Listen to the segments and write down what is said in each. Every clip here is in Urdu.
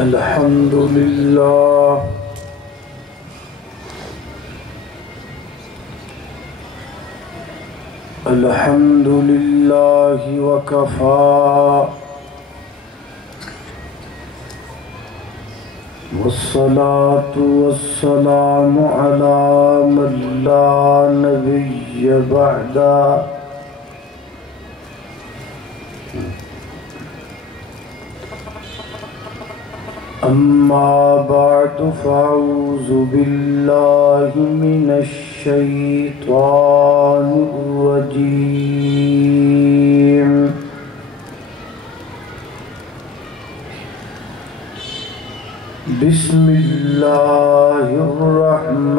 الحمد لله الحمد لله وكفى والصلاة والسلام على من لا نبي بعده أما بعد فأعوذ بالله من الشيطان الرجيم بسم الله الرحمن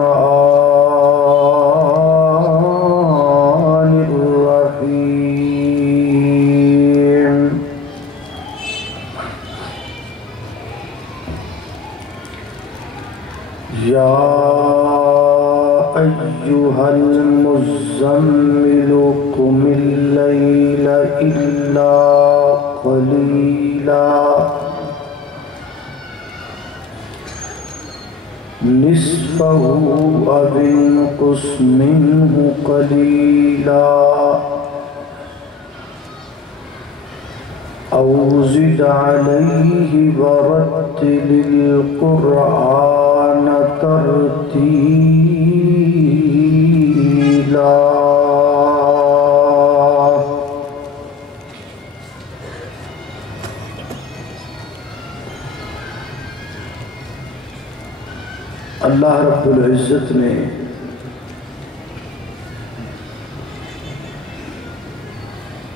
الرحيم يا أيها المزمل قم الليل إلا قليلا نصفه أو انقص منه قليلا أو زد عليه ورتل القرآن ترتيلا اللہ رب العزت نے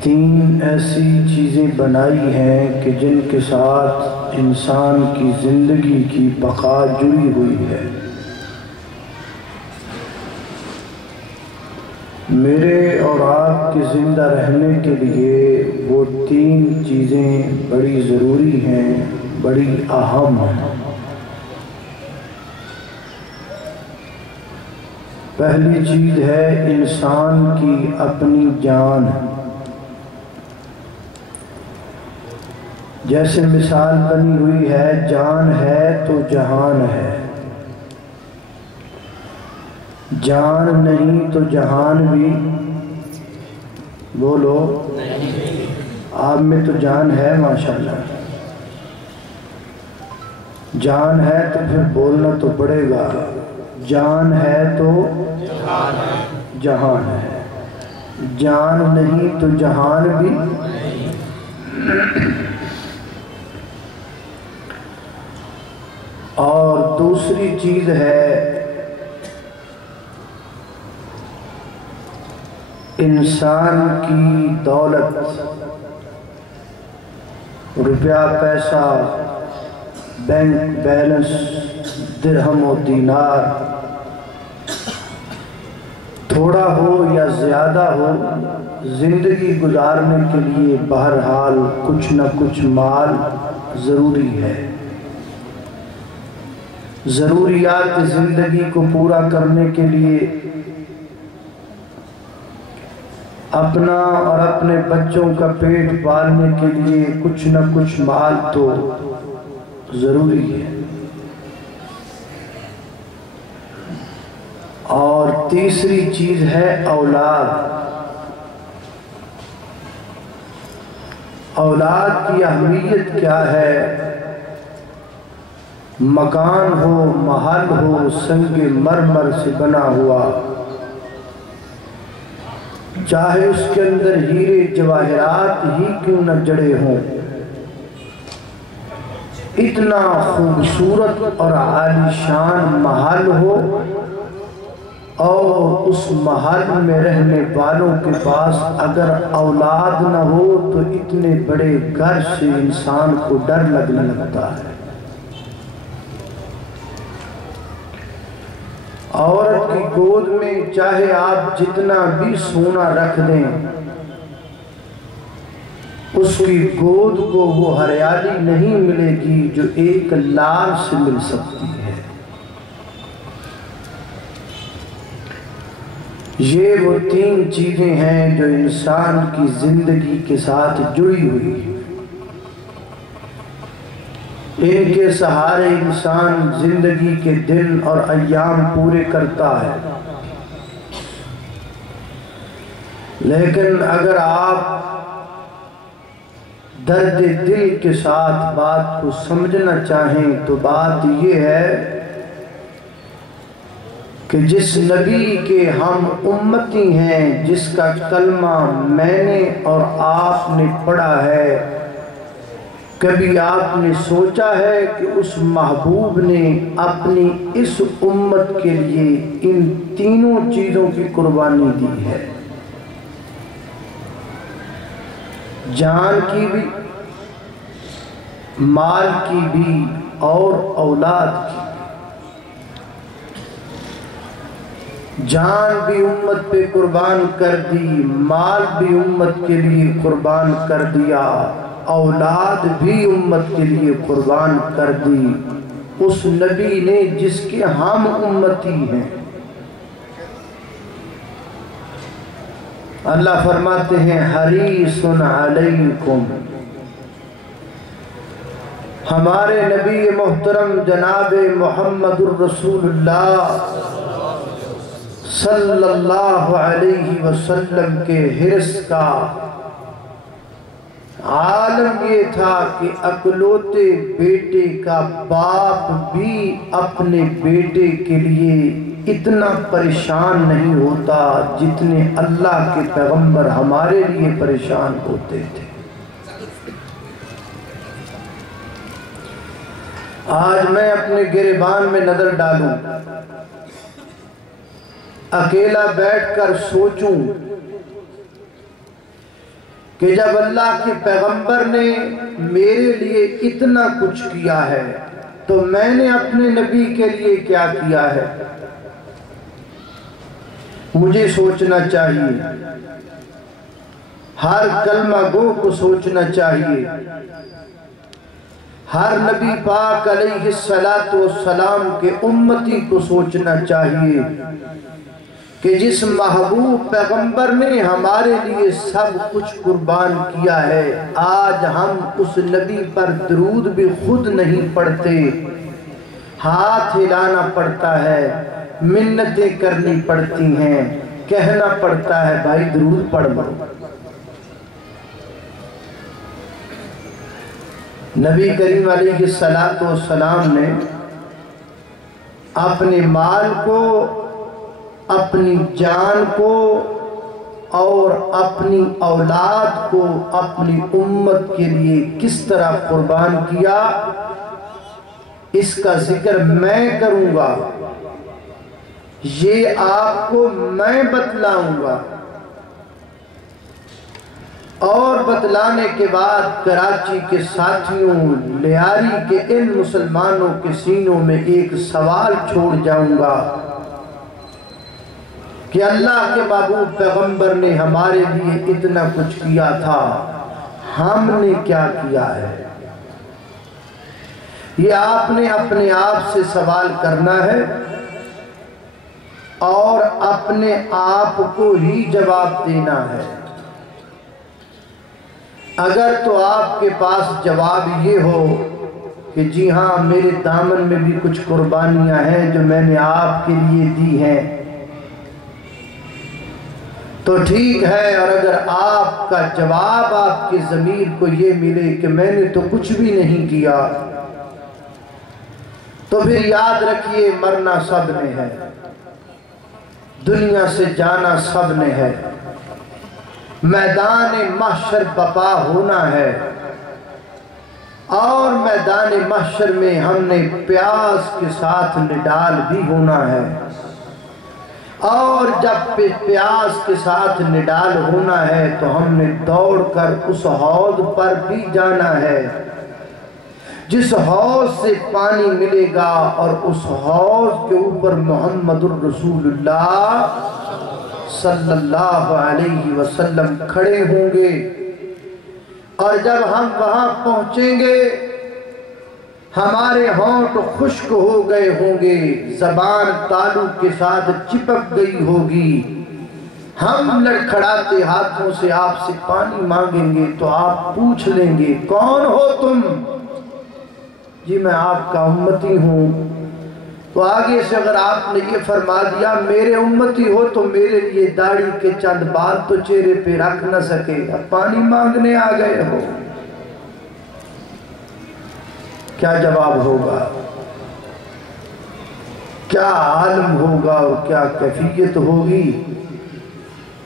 تین ایسی چیزیں بنائی ہیں کہ جن کے ساتھ انسان کی زندگی کی بقا جڑی ہوئی ہے۔ میرے اور آپ کے زندہ رہنے کے لیے وہ تین چیزیں بڑی ضروری ہیں، بڑی اہم ہیں۔ پہلی چیز ہے انسان کی اپنی جان۔ جیسے مثال بنی ہوئی ہے، جان ہے تو جہان ہے، جان نہیں تو جہان بھی بولو آپ میں تو جان ہے ماشاءاللہ، جان ہے تو پھر بولنا تو پڑے گا، جان ہے تو جہان ہے، جان نہیں تو جہان بھی۔ اور دوسری چیز ہے انسان کی دولت، روپیہ پیسہ، بینک بیلنس، درہم و دینار، تھوڑا ہو یا زیادہ ہو، زندگی گزارنے کے لیے بہرحال کچھ نہ کچھ مال ضروری ہے۔ ضروریات زندگی کو پورا کرنے کے لیے اپنا اور اپنے بچوں کا پیٹ پالنے کے لیے کچھ نہ کچھ مال تو ضروری ہے۔ اور تیسری چیز ہے اولاد۔ اولاد کی اہمیت کیا ہے؟ مکان ہو، محل ہو، سنگ مرمر سے بنا ہوا، چاہے اس کے اندر ہیرے جواہرات ہی کیوں نہ جڑے ہوں، اتنا خوبصورت اور عالیشان محل ہو اور اس محل میں رہنے والوں کے پاس اگر اولاد نہ ہو تو اتنے بڑے گھر سے انسان کو ڈر لگنے لگتا ہے۔ عورت کی گود میں چاہے آپ جتنا بھی سونا رکھ دیں، اس کی گود کو وہ ہریالی نہیں ملے گی جو ایک لال سے مل سکتی ہے۔ یہ وہ تین چیزیں ہیں جو انسان کی زندگی کے ساتھ جڑی ہوئی ہیں۔ ان کے سہارے انسان زندگی کے دن اور ایام پورے کرتا ہے، لیکن اگر آپ درد دل کے ساتھ بات کو سمجھنا چاہیں تو بات یہ ہے کہ جس نبی کے ہم امتی ہیں، جس کا کلمہ میں نے اور آپ نے پڑھا ہے، کبھی آپ نے سوچا ہے کہ اس محبوب نے اپنی اس امت کے لیے ان تینوں چیزوں کی قربانی دی ہے؟ جان کی بھی، مال کی بھی اور اولاد کی۔ جان بھی امت پہ قربان کر دی، مال بھی امت کے لیے قربان کر دیا، اولاد بھی امت کے لیے قربان کر دی، اس نبی نے جس کے ہم امتی ہیں۔ اللہ فرماتے ہیں حریص علیکم، ہمارے نبی محترم جناب محمد الرسول اللہ صلی اللہ علیہ وسلم کے حرص کا عالم یہ تھا کہ اکلوتے بیٹے کا باپ بھی اپنے بیٹے کے لیے اتنا پریشان نہیں ہوتا جتنے اللہ کے پیغمبر ہمارے لیے پریشان ہوتے تھے۔ آج میں اپنے گریبان میں نظر ڈالوں، اکیلا بیٹھ کر سوچوں کہ جب اللہ کے پیغمبر نے میرے لیے اتنا کچھ کیا ہے تو میں نے اپنے نبی کے لیے کیا کیا ہے؟ مجھے سوچنا چاہیے، ہر کلمہ گو کو سوچنا چاہیے، ہر نبی پاک علیہ السلام کے امتی کو سوچنا چاہیے کہ جس محبوب پیغمبر نے ہمارے لیے سب کچھ قربان کیا ہے، آج ہم اس نبی پر درود بھی خود نہیں پڑھتے، ہاتھ ہلانا پڑتا ہے، منتیں کرنی پڑتی ہیں، کہنا پڑتا ہے بھائی درود پڑھ لو۔ نبی کریم علیہ السلام نے اپنے مال کو، اپنی جان کو اور اپنی اولاد کو اپنی امت کے لیے کس طرح قربان کیا، اس کا ذکر میں کروں گا، یہ آپ کو میں بتلاؤں گا، اور بتلانے کے بعد کراچی کے ساتھیوں، لیاری کے ان مسلمانوں کے سینوں میں ایک سوال چھوڑ جاؤں گا کہ اللہ کے محبوب پیغمبر نے ہمارے لیے اتنا کچھ کیا تھا، ہم نے کیا کیا ہے؟ یہ آپ نے اپنے آپ سے سوال کرنا ہے اور اپنے آپ کو ہی جواب دینا ہے۔ اگر تو آپ کے پاس جواب یہ ہو کہ جی ہاں میرے دامن میں بھی کچھ قربانیاں ہیں جو میں نے آپ کے لیے دی ہیں، تو ٹھیک ہے، اور اگر آپ کا جواب آپ کی ضمیر کو یہ ملے کہ میں نے تو کچھ بھی نہیں کیا، تو پھر یاد رکھیے مرنا سب نے ہے، دنیا سے جانا سب نے ہے، میدان محشر بپا ہونا ہے، اور میدان محشر میں ہم نے پیاس کے ساتھ نڈال بھی ہونا ہے، اور جب پیاس کے ساتھ نڈال ہونا ہے تو ہم نے دوڑ کر اس حوض پر بھی جانا ہے جس حوض سے پانی ملے گا، اور اس حوض کے اوپر محمد الرسول اللہ صلی اللہ علیہ وسلم کھڑے ہوں گے، اور جب ہم وہاں پہنچیں گے ہمارے ہونٹ خشک ہو گئے ہوں گے، زبان تالو کے ساتھ چپک گئی ہوگی، ہم لڑکھڑاتے ہاتھوں سے آپ سے پانی مانگیں گے تو آپ پوچھ لیں گے کون ہو تم؟ جی میں آپ کا امتی ہوں، تو آگے سے اگر آپ نے یہ فرما دیا میرے امتی ہو تو میرے لیے داڑھی کے چند بال تو چہرے پہ رکھ نہ سکے، اب پانی مانگنے آ گئے ہو، کیا جواب ہوگا؟ کیا عالم ہوگا اور کیا کیفیت ہوگی؟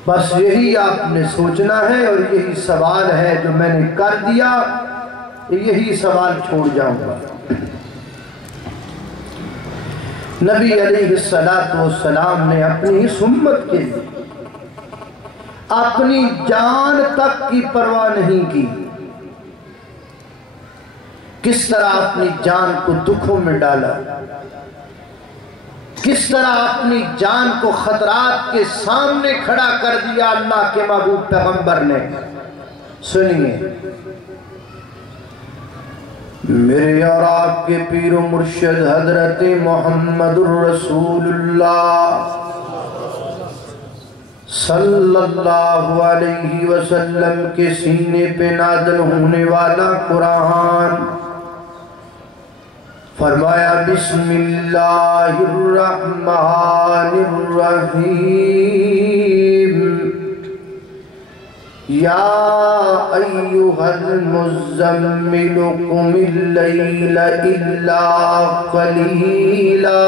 بس یہی آپ نے سوچنا ہے، اور یہی سوال ہے جو میں نے کر دیا، یہی سوال چھوڑ جاؤں گا۔ نبی علیہ السلام نے اپنی اس امت کے لیے اپنی جان تک کی پرواہ نہیں کی۔ کس طرح اپنی جان کو دکھوں میں ڈالا، کس طرح اپنی جان کو خطرات کے سامنے کھڑا کر دیا اللہ کے محبوب پیغمبر نے۔ سنیے، میرے اور آپ کے پیر و مرشد حضرت محمد الرسول اللہ صلی اللہ علیہ وسلم کے سینے پہ نازل ہونے والا قرآن فرمایا بسم اللہ الرحمن الرحیم یا ایہا المزمل قم اللیل الا قلیلا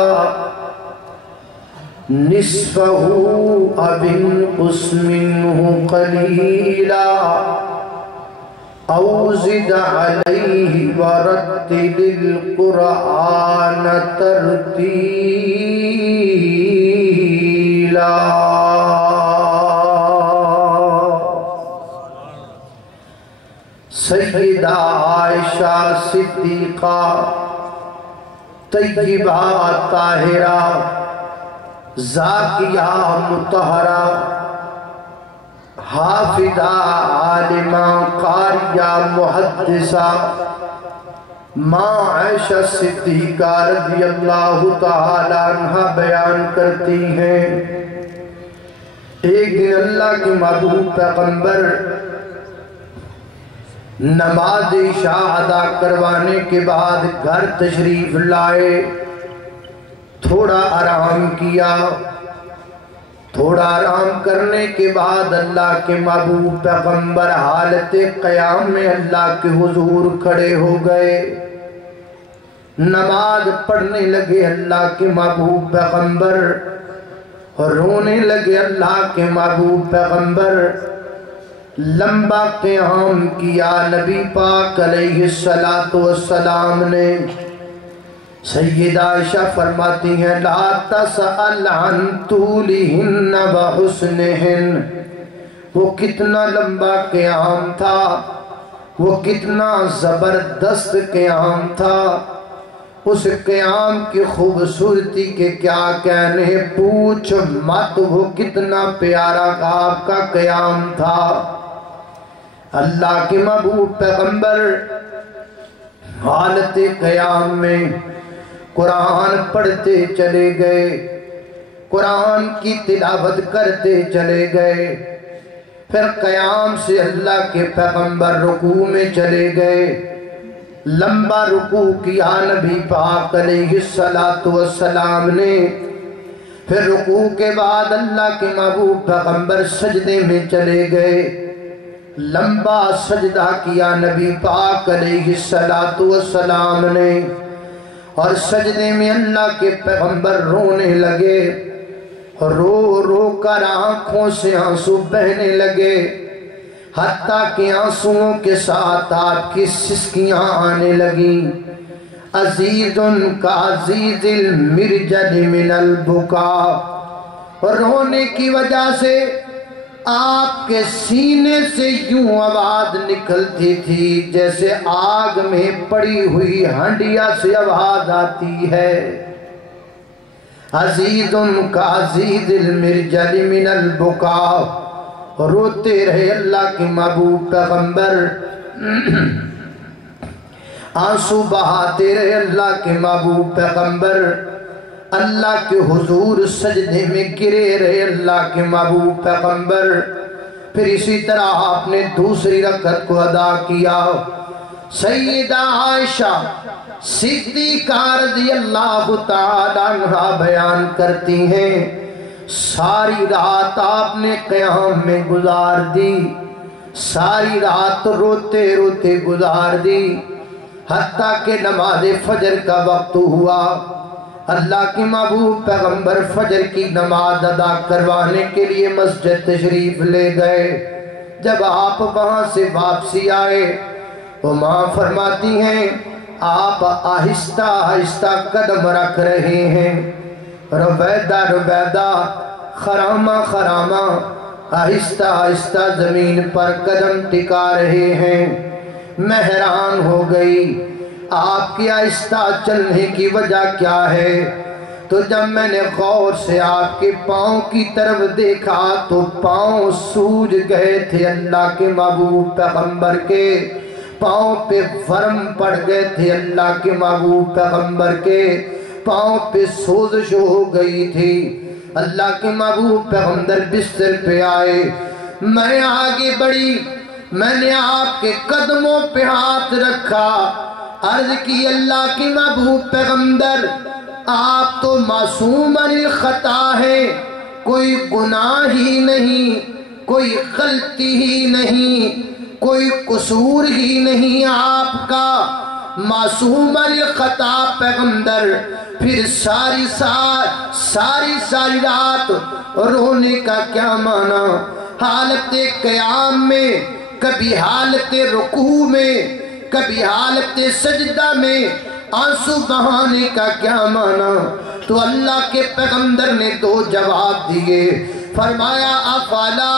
نصفہ او انقص منہ قلیلا او زد علیہ ورتل القرآن ترتیلا۔ سیدہ عائشہ صدیقہ طیبہ طاہرہ زاکیہ مطہرہ حافظہ عالمہ قاریہ محدثہ ماں عائشہ صدیقہ رضی اللہ تعالی عنہ بیان کرتی ہیں، ایک دن اللہ کے محبوب پیغمبر نماز عشاء ادا کروانے کے بعد گھر تشریف لائے، تھوڑا آرام کیا، تھوڑا آرام کرنے کے بعد اللہ کے محبوب پیغمبر حالت قیام میں اللہ کے حضور کھڑے ہو گئے، نماز پڑھنے لگے اللہ کے محبوب پیغمبر، اور رونے لگے اللہ کے محبوب پیغمبر، لمبا قیام کیا نبی پاک علیہ السلام نے۔ سیدہ عائشہ فرماتی ہیں لا تسأل عن طولہن وحسنہن، وہ کتنا لمبا قیام تھا، وہ کتنا زبردست قیام تھا، اس قیام کی خوبصورتی کے کیا کہنے، پوچھ مت وہ کتنا پیارا آپ کا قیام تھا۔ اللہ کے محبوب پیغمبر حالت قیام میں قرآن پڑھتے چلے گئے، قرآن کی تلاوت کرتے چلے گئے، پھر قیام سے اللہ کے پیغمبر رکوع میں چلے گئے، لمبا رکوع کیا نبی پاک علیہ السلام نے، پھر رکوع کے بعد اللہ کے محبوب پیغمبر سجدے میں چلے گئے، لمبا سجدہ کیا نبی پاک علیہ السلام نے، اور سجدے میں اللہ کے پیغمبر رونے لگے، رو رو کر آنکھوں سے آنسو بہنے لگے، حتیٰ کہ آنسوؤں کے ساتھ آپ کی سسکیاں آنے لگیں۔ عزیز کا عزیز المرجل من البکا، اور رونے کی وجہ سے آپ کے سینے سے یوں آواز نکلتی تھی جیسے آگ میں پڑی ہوئی ہنڈیا سے آواز آتی ہے۔ عزیز کا عزیز المرجل من البکا، روتے رہے اللہ کے محبوب پیغمبر، آنسو بہاتے رہے اللہ کے محبوب پیغمبر، اللہ کے حضور سجدے میں گرے رہے اللہ کے محبوب پیغمبر۔ پھر اسی طرح آپ نے دوسری رکعت کو ادا کیا، سیدہ عائشہ صدیقہ رضی اللہ تعالیٰ عنہا بیان کرتی ہیں ساری رات آپ نے قیام میں گزار دی، ساری رات روتے روتے گزار دی، حتیٰ کہ نماز فجر کا وقت ہوا۔ اللہ کی محبوب پیغمبر فجر کی نماز ادا کروانے کے لیے مسجد تشریف لے گئے۔ جب آپ وہاں سے واپسی آئے تو ماں فرماتی ہیں آپ آہستہ آہستہ قدم رکھ رہے ہیں، ربیدہ ربیدہ، خرامہ خرامہ، آہستہ آہستہ زمین پر قدم ٹکا رہے ہیں۔ میں حیران ہو گئی آپ کی آہستہ چلنے کی وجہ کیا ہے؟ تو جب میں نے غور سے آپ کے پاؤں کی طرف دیکھا تو پاؤں سوج گئے تھے، اللہ کے محبوب پیغمبر کے پاؤں پہ ورم پڑ گئے تھے، اللہ کے محبوب پیغمبر کے پاؤں پہ سوزش ہو گئی تھی۔ اللہ کے محبوب پیغمبر بستر پہ آئے، میں آگے بڑھی، میں نے آپ کے قدموں پہ ہاتھ رکھا، عرض کی اللہ کی محبوب پیغمبر آپ تو معصوم الخطا ہے، کوئی گناہ ہی نہیں، کوئی غلطی ہی نہیں، کوئی قصور ہی نہیں آپ کا، معصوم الخطا پیغمبر۔ پھر ساری رات رونے کا کیا معنی؟ حالت قیام میں، کبھی حالت رکوع میں، کبھی حالت سجدہ میں آنسو بہانے کا کیا معنی؟ تو اللہ کے پیغمبر نے دو جواب دیے، فرمایا افلا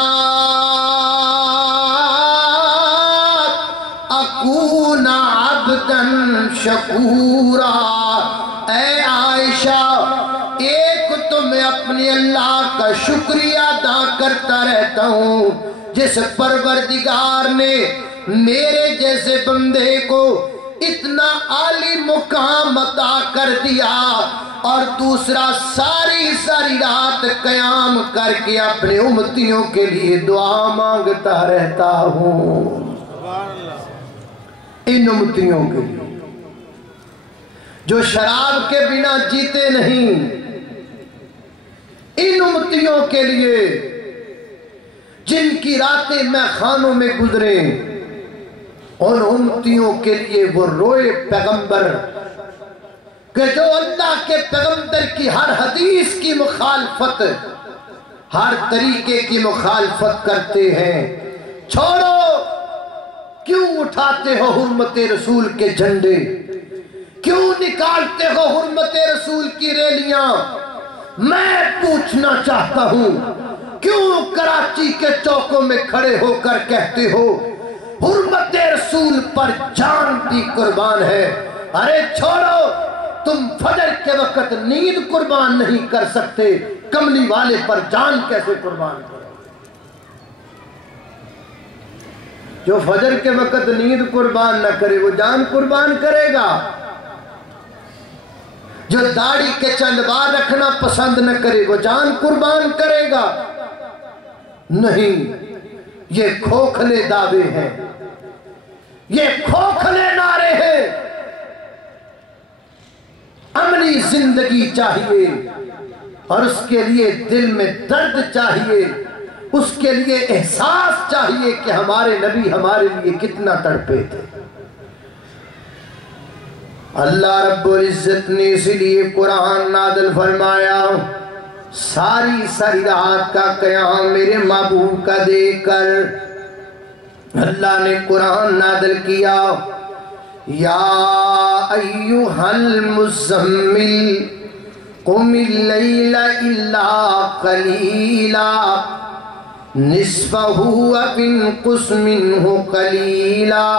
اکون عبدا شکورا، اے عائشہ ایک تو میں اپنے اللہ کا شکریہ ادا کرتا رہتا ہوں جس پروردگار نے میرے جیسے بندے کو اتنا عالی مقام عطا کر دیا، اور دوسرا ساری رات قیام کر کے اپنے امتیوں کے لیے دعا مانگتا رہتا ہوں، ان امتیوں کے لیے جو شراب کے بنا جیتے نہیں، ان امتیوں کے لیے جن کی راتیں میں خانوں میں گزرے، ان امتیوں کے لیے وہ روئے پیغمبر کہ جو اللہ کے پیغمبر کی ہر حدیث کی مخالفت، ہر طریقے کی مخالفت کرتے ہیں۔ چھوڑو، کیوں اٹھاتے ہو حرمت رسول کے جھنڈے؟ کیوں نکالتے ہو حرمت رسول کی ریلیاں؟ میں پوچھنا چاہتا ہوں کیوں کراچی کے چوکوں میں کھڑے ہو کر کہتے ہو حرمت رسول پر جان بھی قربان ہے؟ ارے چھوڑو، تم فجر کے وقت نیند قربان نہیں کر سکتے، کملی والے پر جان کیسے قربان کرو؟ جو فجر کے وقت نیند قربان نہ کرے وہ جان قربان کرے گا؟ جو داڑھی کے چند بار رکھنا پسند نہ کرے وہ جان قربان کرے گا؟ نہیں، یہ کھوکھلے دعوے ہیں، یہ کھوکھلے نعرے ہیں۔ عملی زندگی چاہیے، اور اس کے لیے دل میں درد چاہیے، اس کے لیے احساس چاہیے کہ ہمارے نبی ہمارے لیے کتنا تڑپے تھے۔ اللہ رب العزت نے اس لیے قرآن نازل فرمایا، ساری رات کا قیام میرے محبوب کا دیکھ کر اللہ نے قرآن نازل کیا، یا ایھا المزمل قم اللیل الا قلیلا نصفہ او انقص منہ قلیلا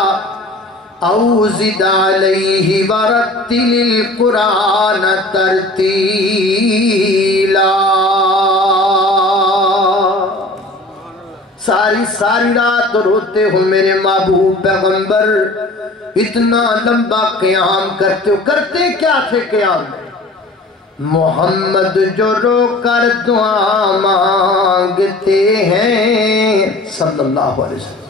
او زد علیہ ورتل القرآن ترتیلا۔ ساری رات روتے ہو میرے محبوب پیغمبر، اتنا لمبا قیام کرتے ہو، کرتے کیا تھے قیام؟ محمد جو رو کر دعا مانگتے ہیں صلی اللہ علیہ وسلم،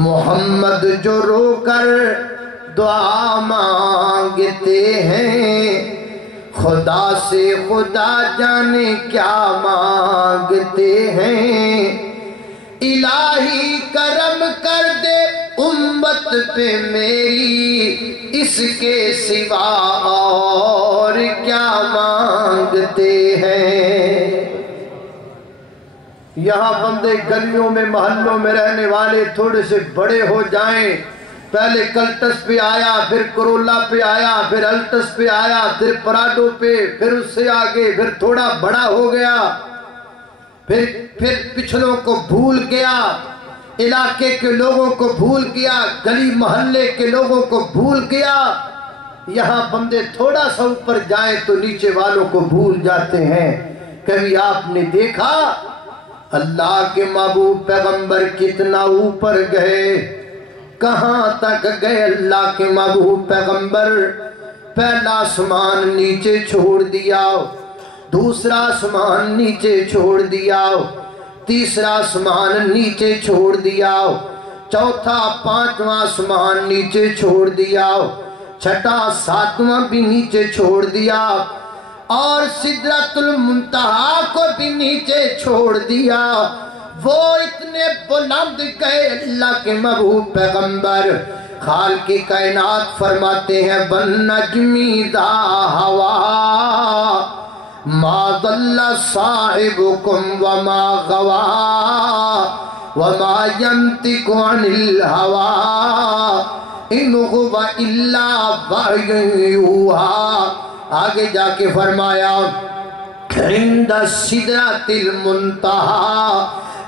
محمد جو رو کر دعا مانگتے ہیں، خدا سے خدا جانے کیا مانگتے ہیں۔ الہی کرم کر دے امت پہ میری، اس کے سوا اور کیا مانگتے ہیں۔ یہاں بندے گلیوں میں محلوں میں رہنے والے تھوڑے سے بڑے ہو جائیں، پہلے کلٹس پہ آیا، پھر کرولا پہ آیا، پھر الٹس پہ آیا، پھر پراڈو پہ، پھر اس سے آگے پھر تھوڑا بڑا ہو گیا، پھر پچھلوں کو بھول گیا، علاقے کے لوگوں کو بھول گیا، گلی محلے کے لوگوں کو بھول گیا۔ یہاں بندے تھوڑا سا اوپر جائیں تو نیچے والوں کو بھول جاتے ہیں۔ کبھی آپ نے دیکھا اللہ کے محبوب پیغمبر کتنا اوپر گئے؟ کہاں تک گئے اللہ کے محبوب پیغمبر؟ پہلا آسمان نیچے چھوڑ دیا، دوسرا آسمان نیچے چھوڑ دیا، تیسرا آسمان نیچے چھوڑ دیا، چوتھا پانچواں آسمان نیچے چھوڑ دیا، چھٹا ساتواں بھی نیچے چھوڑ دیا، اور سدرۃ المنتہا کو بھی نیچے چھوڑ دیا۔ وہ اتنے بلند گئے اللہ کے محبوب پیغمبر، خالق کائنات فرماتے ہیں وَالنَّجْمِ ذَا هَوَىٰ مَا ضَلَّ صَاحِبُكُمْ وَمَا غَوَىٰ وَمَا يَنطِقُ عَنِ الْهَوَىٰ إِنْ هُوَ إِلَّا وَحْيٌ يُوحَىٰ۔ آگے جا کے فرمایا عند سدرۃ المنتہا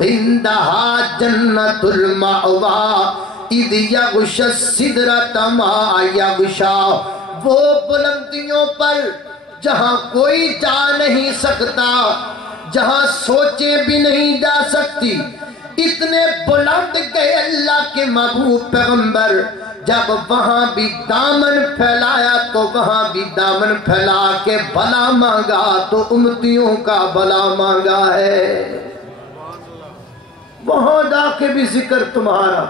عندہا جنت المأویٰ اذ یغشی السدرۃ ما یغشی۔ وہ بلندیوں پر جہاں کوئی جا نہیں سکتا، جہاں سوچیں بھی نہیں جا سکتی، اتنے بلند گئے اللہ کے محبوب پیغمبر۔ جب وہاں بھی دامن پھیلایا تو وہاں بھی دامن پھیلا کے بھلا مانگا تو امتیوں کا بھلا مانگا ہے۔ وہاں جا کے بھی ذکر تمہارا۔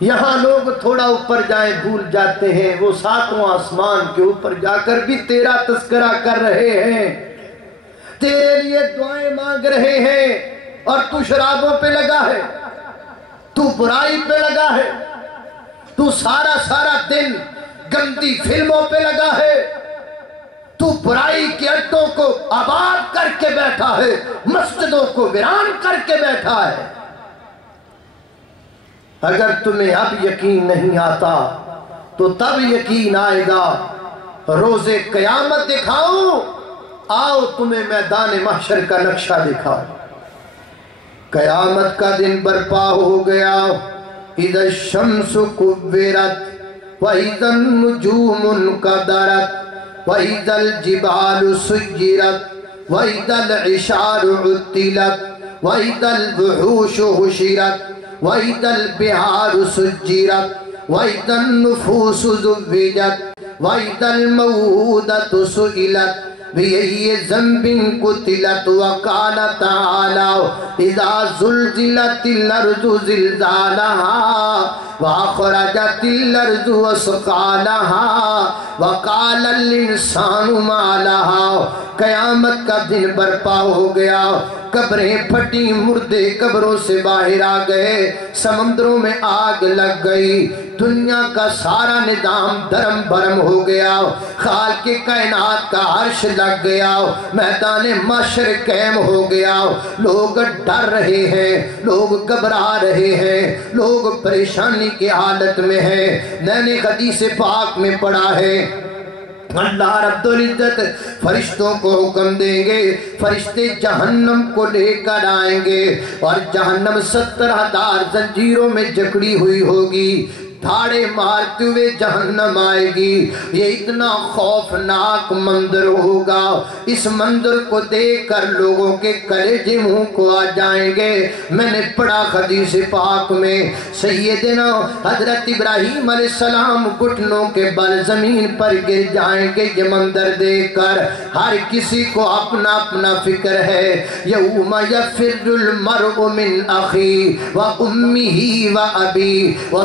یہاں لوگ تھوڑا اوپر جائیں بھول جاتے ہیں، وہ ساتواں آسمان کے اوپر جا کر بھی تیرا تذکرہ کر رہے ہیں، تیرے لیے دعائیں مانگ رہے ہیں، اور تو شرابوں پہ لگا ہے، تو برائی پہ لگا ہے، تو سارا دن گندی فلموں پہ لگا ہے، تو برائی کے اڈوں کو آباد کر کے بیٹھا ہے، مسجدوں کو ویران کر کے بیٹھا ہے۔ اگر تمہیں اب یقین نہیں آتا تو تب یقین آئے گا۔ روز قیامت دکھاؤں؟ آؤ تمہیں میدان محشر کا نقشہ دکھاؤ۔ قیامت کا دن برپا ہو گیا، اذا الشمس کورت واذا النجوم انکدرت واذا الجبال سیرت واذا العشار عطلت واذا الوحوش حشرت واذا البحار سجرت واذا النفوس زوجت واذا الموءودة سئلت بأي ذنب قتلت۔ وقال تعالى اذا زلزلت الارض زلزالها واخرجت الارض اثقالها وقال الانسان ما لها۔ قیامت کا دن برپا ہو گیا، قبریں پھٹی، مردے قبروں سے باہر آ گئے، سمندروں میں آگ لگ گئی، دنیا کا سارا نظام درم برم ہو گیا، خالق کائنات کا عرش لگ گیا، میدان محشر قائم ہو گیا۔ لوگ ڈر رہے ہیں، لوگ گھبرا رہے ہیں، لوگ پریشانی کی حالت میں ہیں۔ میں نے حدیث پاک میں پڑھا ہے اللہ رب العزت فرشتوں کو حکم دیں گے، فرشتے جہنم کو لے کر آئیں گے، اور جہنم 70,000 زنجیروں میں جکڑی ہوئی ہوگی، دھاڑے مارتے ہوئے جہنم آئے گی۔ یہ اتنا خوفناک منظر ہوگا، اس منظر کو دیکھ کر لوگوں کے کلیجے منہ کو آ جائیں گے۔ میں نے پڑھا حدیث پاک میں سیدنا حضرت ابراہیم علیہ السلام گھٹنوں کے بل زمین پر گر جائیں گے۔ یہ منظر دیکھ کر ہر کسی کو اپنا اپنا فکر ہے۔ یوم یفر المرء من اخی و امیہ و ابی و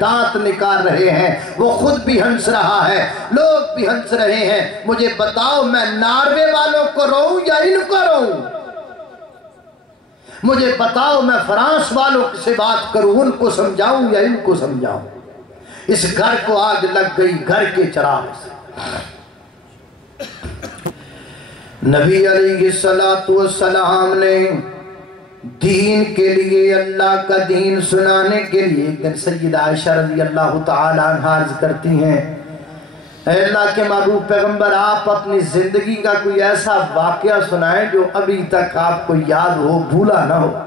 دانت نکال رہے ہیں، وہ خود بھی ہنس رہا ہے، لوگ بھی ہنس رہے ہیں۔ مجھے بتاؤ میں ناروے والوں کو روؤں یا ان کو روؤں؟ مجھے بتاؤ میں فرانس والوں سے بات کروں، ان کو سمجھاؤں یا ان کو سمجھاؤں؟ اس گھر کو آگ لگ گئی گھر کے چراغ سے۔ نبی علیہ السلام نے دین کے لیے، اللہ کا دین سنانے کے لیے، ایک دن سیدہ عائشہ رضی اللہ تعالی عنہا عرض کرتی ہیں، اے اللہ کے محبوب پیغمبر، آپ اپنی زندگی کا کوئی ایسا واقعہ سنائیں جو ابھی تک آپ کو یاد ہو، بھولا نہ ہو۔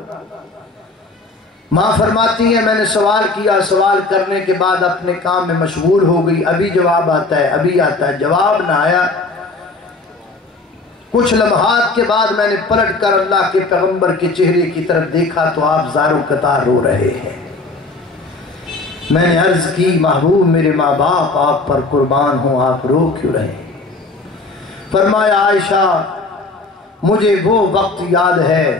ماں فرماتی ہیں میں نے سوال کیا، سوال کرنے کے بعد اپنے کام میں مشغول ہو گئی، ابھی جواب آتا ہے، ابھی آتا ہے، جواب نہ آیا۔ کچھ لمحات کے بعد میں نے پلٹ کر اللہ کے پیغمبر کے چہرے کی طرف دیکھا تو آپ زار و قطار رو رہے ہیں۔ میں نے عرض کی محبوب میرے ماں باپ آپ پر قربان ہوں، آپ رو کیوں رہے ہیں؟ فرمایا عائشہ مجھے وہ وقت یاد ہے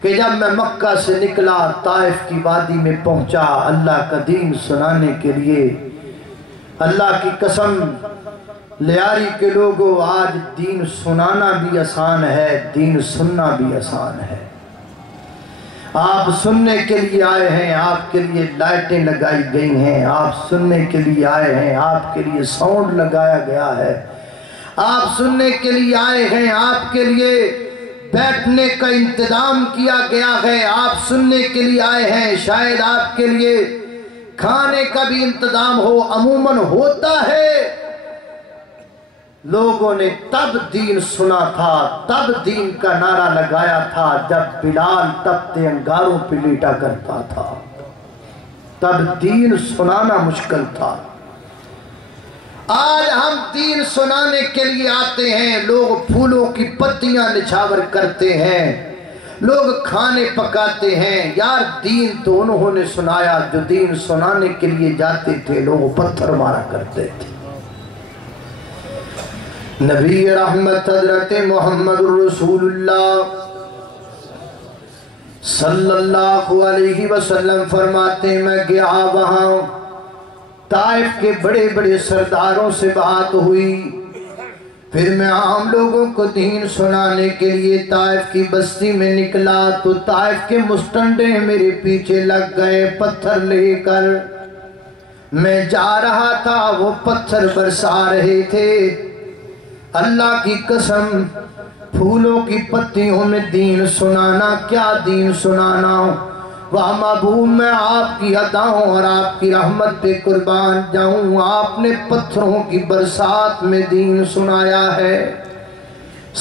کہ جب میں مکہ سے نکلا، طائف کی وادی میں پہنچا اللہ کا دین سنانے کے لیے، اللہ کی قسم لیاری کے لوگوں آج دین سنانا بھی آسان ہے، دین سننا بھی آسان ہے۔ آپ سننے کے لیے آئے ہیں، آپ کے لیے لائٹیں لگائی گئی ہیں، آپ سننے کے لیے آئے ہیں، آپ کے لیے ساؤنڈ لگایا گیا ہے، آپ سننے کے لیے آئے ہیں، آپ کے لیے بیٹھنے کا انتظام کیا گیا ہے، آپ سننے کے لیے آئے ہیں، شاید آپ کے لیے کھانے کا بھی انتظام ہو، عموماً ہوتا ہے۔ لوگوں نے تب دین سنا تھا، تب دین کا نعرہ لگایا تھا جب بلال تپتے انگاروں پہ لیٹا کرتا تھا، تب دین سنانا مشکل تھا۔ آج ہم دین سنانے کے لیے آتے ہیں، لوگ پھولوں کی پتیاں نچھاور کرتے ہیں، لوگ کھانے پکاتے ہیں۔ یار دین تو انہوں نے سنایا جو دین سنانے کے لیے جاتے تھے، لوگ پتھر مارا کرتے تھے۔ نبی رحمت حضرت محمد رسول اللہ صلی اللہ علیہ وسلم فرماتے میں گیا وہاں، طائف کے بڑے بڑے سرداروں سے بات ہوئی، پھر میں عام لوگوں کو دین سنانے کے لیے طائف کی بستی میں نکلا تو طائف کے مستنڈے میرے پیچھے لگ گئے پتھر لے کر۔ میں جا رہا تھا، وہ پتھر برسا رہے تھے۔ اللہ کی قسم پھولوں کی پتیوں میں دین سنانا، کیا دین سنانا؟ واہ محبوب میں آپ کی عطاؤں اور آپ کی رحمت پہ قربان جاؤں، آپ نے پتھروں کی برسات میں دین سنایا ہے۔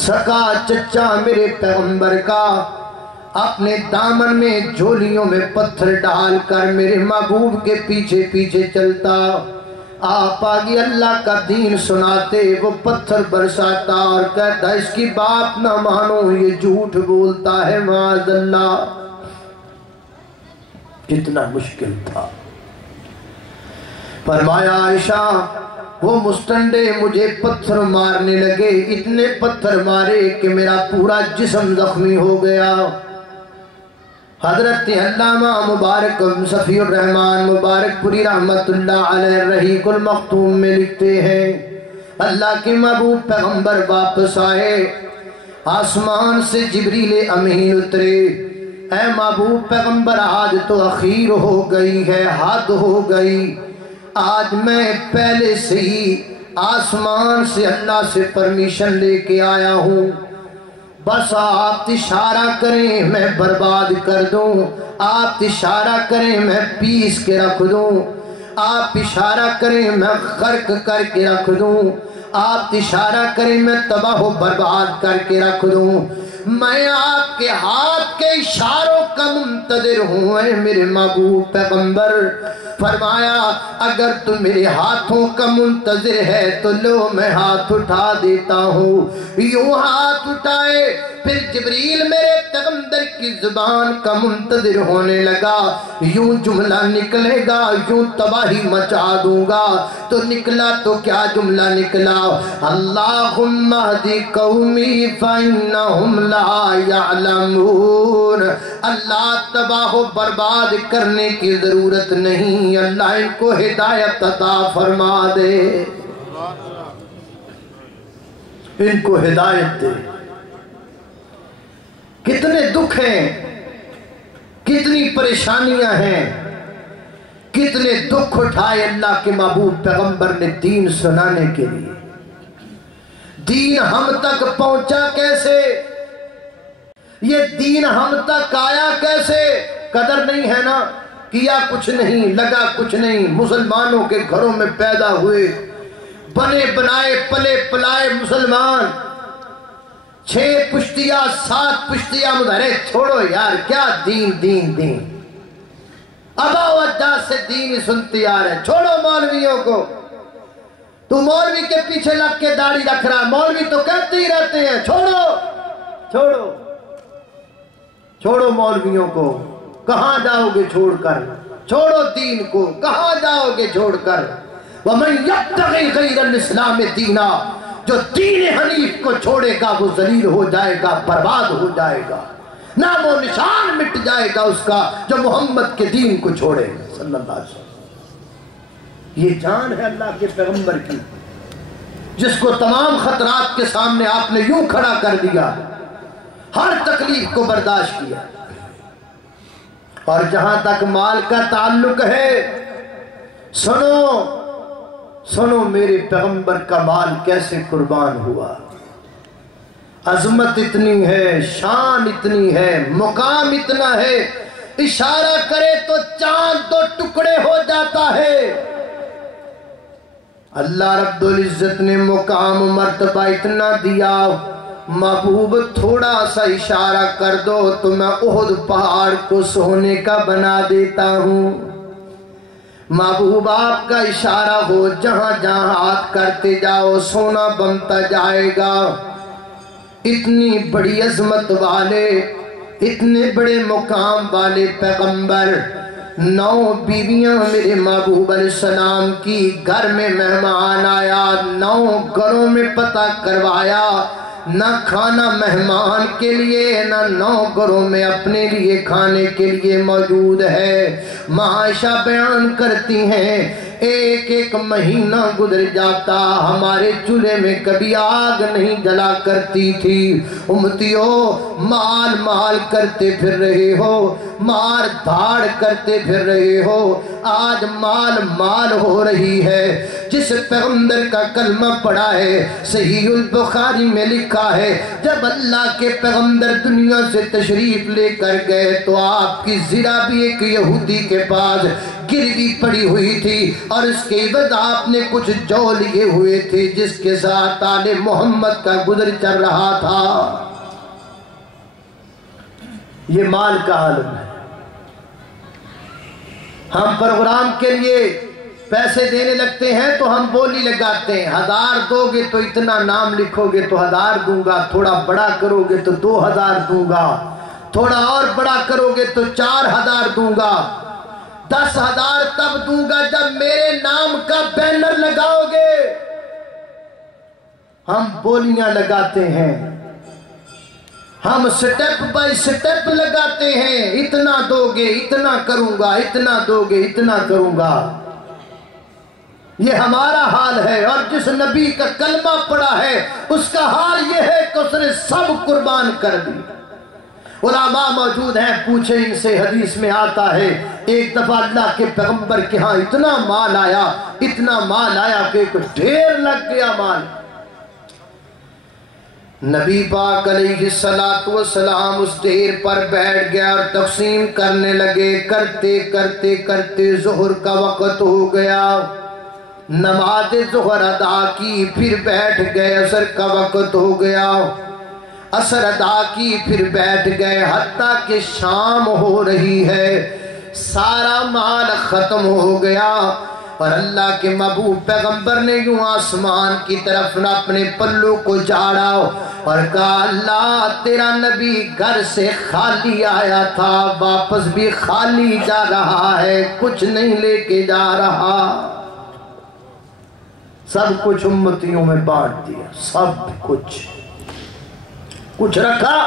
سکا چچا میرے پیغمبر کا اپنے دامن میں جھولیوں میں پتھر ڈال کر میرے محبوب کے پیچھے پیچھے چلتا، آپ آگے اللہ کا دین سناتے، وہ پتھر برساتا اور کہتا اس کی بات نہ مانو، یہ جھوٹ بولتا ہے، معاذ اللہ۔ کتنا مشکل تھا۔ فرمایا عائشہ وہ مستنڈے مجھے پتھر مارنے لگے، اتنے پتھر مارے کہ میرا پورا جسم زخمی ہو گیا۔ حضرت علامہ مبارک صفی الرحمن مبارک پوری رحمت اللہ علیہ رحیق المختوم میں لکھتے ہیں، اللہ کے محبوب پیغمبر واپس آئے، آسمان سے جبریل امین اترے، اے محبوب پیغمبر آج تو اخیر ہو گئی ہے، حد ہو گئی، آج میں پہلے سے ہی آسمان سے اللہ سے پرمیشن لے کے آیا ہوں، بس آپ اشارہ کریں میں برباد کر دوں، آپ اشارہ کریں میں پیس کے رکھ دوں، آپ اشارہ کریں میں غرق کر کے رکھ دوں، آپ اشارہ کریں میں تباہ و برباد کر کے رکھ دوں۔ میں آپ کے ہاتھ کے اشاروں کا منتظر ہوں اے میرے محبوب پیغمبر۔ فرمایا اگر تو میرے ہاتھوں کا منتظر ہے تو لو میں ہاتھ اٹھا دیتا ہوں۔ یوں ہاتھ اٹھائے، پھر جبریل میرے پیغمبر کی زبان کا منتظر ہونے لگا، یوں جملہ نکلے گا، یوں تباہی مچا دوں گا۔ تو نکلا تو کیا جملہ نکلا؟ اللہم اہدی قومی فإنہم لا يعلمون۔ اللہ تباہ و برباد کرنے کی ضرورت نہیں، اللہ ان کو ہدایت عطا فرما دے، ان کو ہدایت دے۔ کتنے دکھ ہیں، کتنی پریشانیاں ہیں، کتنے دکھ اٹھائے اللہ کے محبوب پیغمبر نے دین سنانے کے لیے۔ دین ہم تک پہنچا کیسے؟ یہ دین ہم تک آیا کیسے؟ قدر نہیں ہے نا، کیا کچھ نہیں، لگا کچھ نہیں، مسلمانوں کے گھروں میں پیدا ہوئے، بنے بنائے پلے پلائے مسلمان، 6 پشتیاں 7 پشتیاں مدھرے، چھوڑو یار کیا دین دین دین، ابا و اجداد سے دین ہی سنتی آ رہے، چھوڑو مولویوں کو، تو مولوی کے پیچھے لگ کے داڑھی رکھ رہا، مولوی تو کہتے ہی رہتے ہیں چھوڑو چھوڑو چھوڑو مولویوں کو، کہاں جاؤ گے چھوڑ کر، چھوڑو دین کو، کہاں جاؤ گے چھوڑ کر۔ وَمَنْ يَبْتَغِي غَيْرَ الْإِسْلَامِ دِينًا، جو دین حنیف کو چھوڑے گا وہ ذلیل ہو جائے گا، برباد ہو جائے گا، نام و نشان مٹ جائے گا اس کا جو محمد کے دین کو چھوڑے صلی اللہ علیہ وسلم۔ یہ جان ہے اللہ کے پیغمبر کی، جس کو تمام خطرات کے سامنے آپ نے یوں کھڑا کر دیا، ہر تکلیف کو برداشت کیا۔ اور جہاں تک مال کا تعلق ہے، سنو سنو میرے پیغمبر کا مال کیسے قربان ہوا۔ عظمت اتنی ہے، شان اتنی ہے، مقام اتنا ہے، اشارہ کرے تو چاند 2 ٹکڑے ہو جاتا ہے۔ اللہ رب العزت نے مقام و مرتبہ اتنا دیا، محبوب تھوڑا سا اشارہ کر دو تو میں احد پہاڑ کو سونے کا بنا دیتا ہوں۔ محبوب آپ کا اشارہ ہو، جہاں جہاں ہاتھ کرتے جاؤ سونا بنتا جائے گا۔ اتنی بڑی عظمت والے، اتنے بڑے مقام والے پیغمبر، 9 بیویاں میرے محبوب علیہ السلام کی، گھر میں مہمان آیا، 9 گھروں میں پتہ کروایا، نہ کھانا مہمان کے لیے، نہ 9 گھروں میں اپنے لیے کھانے کے لیے موجود ہے۔ ماں عائشہ بیان کرتی ہیں، ایک ایک مہینہ گزر جاتا، ہمارے چولہے میں کبھی آگ نہیں جلا کرتی تھی۔ امتیوں، مال مال کرتے پھر رہے ہو، مار دھاڑ کرتے پھر رہے ہو، آج مال مال ہو رہی ہے۔ جس پیغمبر کا کلمہ پڑھا ہے، صحیح البخاری میں لکھا ہے، جب اللہ کے پیغمبر دنیا سے تشریف لے کر گئے تو آپ کی زرہ بھی ایک یہودی کے پاس گروی پڑی ہوئی تھی، اور اس کے عوض آپ نے کچھ جو لیے ہوئے تھے جس کے ساتھ آل محمد کا گزر چل رہا تھا۔ یہ مال کا عالم ہے۔ ہم پروگرام کے لیے پیسے دینے لگتے ہیں تو ہم بولی لگاتے ہیں، 1000 دو گے تو اتنا، نام لکھو گے تو 1000 دوں گا، تھوڑا بڑا کرو گے تو 2000 دوں گا، تھوڑا اور بڑا کرو گے تو 4000 دوں گا، 10,000 تب دوں گا جب میرے نام کا بینر لگاؤ گے۔ ہم بولیاں لگاتے ہیں، ہم سٹیپ بائی سٹیپ لگاتے ہیں، اتنا دو گے اتنا کروں گا، اتنا دو گے اتنا کروں گا۔ یہ ہمارا حال ہے، اور جس نبی کا کلمہ پڑا ہے اس کا حال یہ ہے کہ اس نے سب قربان کر دی۔ علماء موجود ہیں، پوچھیں ان سے، حدیث میں آتا ہے ایک دفعہ اللہ کے پیغمبر کے ہاں اتنا مال آیا، اتنا مال آیا کہ ایک ڈھیر لگ گیا مال۔ نبی پاک علیہ السلام اس ڈھیر پر بیٹھ گیا اور تقسیم کرنے لگے، کرتے کرتے کرتے ظہر کا وقت ہو گیا، نماز ظہر ادا کی، پھر بیٹھ گئے، عصر کا وقت ہو گیا، عصر ادا کی، پھر بیٹھ گئے، حتیٰ کہ شام ہو رہی ہے، سارا مال ختم ہو گیا۔ اور اللہ کے محبوب پیغمبر نے یوں آسمان کی طرف نہ اپنے پلوں کو جھاڑا اور کہا، اللہ تیرا نبی گھر سے خالی آیا تھا، واپس بھی خالی جا رہا ہے، کچھ نہیں لے کے جا رہا، سب کچھ امتیوں میں بانٹ دیا، سب کچھ۔ کچھ رکھا؟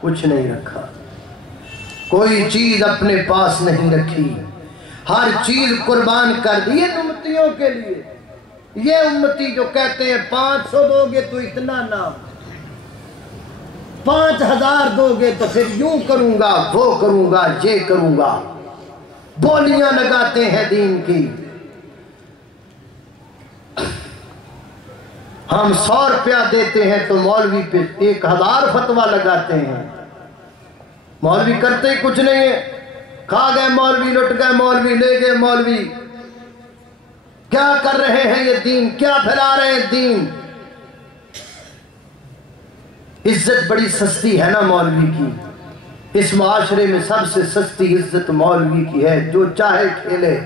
کچھ نہیں رکھا، کوئی چیز اپنے پاس نہیں رکھی، ہر چیز قربان کر دی امتیوں کے لیے۔ یہ امتی جو کہتے ہیں 500 دو گے تو اتنا نہ، 5000 دو گے تو پھر یوں کروں گا، وہ کروں گا، یہ کروں گا، بولیاں لگاتے ہیں دین کی۔ ہم 100 روپیہ دیتے ہیں تو مولوی پہ 1000 فتویٰ لگاتے ہیں۔ مولوی کرتے ہی کچھ نہیں ہے، کھا گئے مولوی، لٹ گئے مولوی، لے گئے مولوی۔ کیا کر رہے ہیں یہ دین؟ کیا پھیلا رہے ہیں دین؟ عزت بڑی سستی ہے نا مولوی کی، اس معاشرے میں سب سے سستی عزت مولوی کی ہے۔ جو چاہے کھیلے،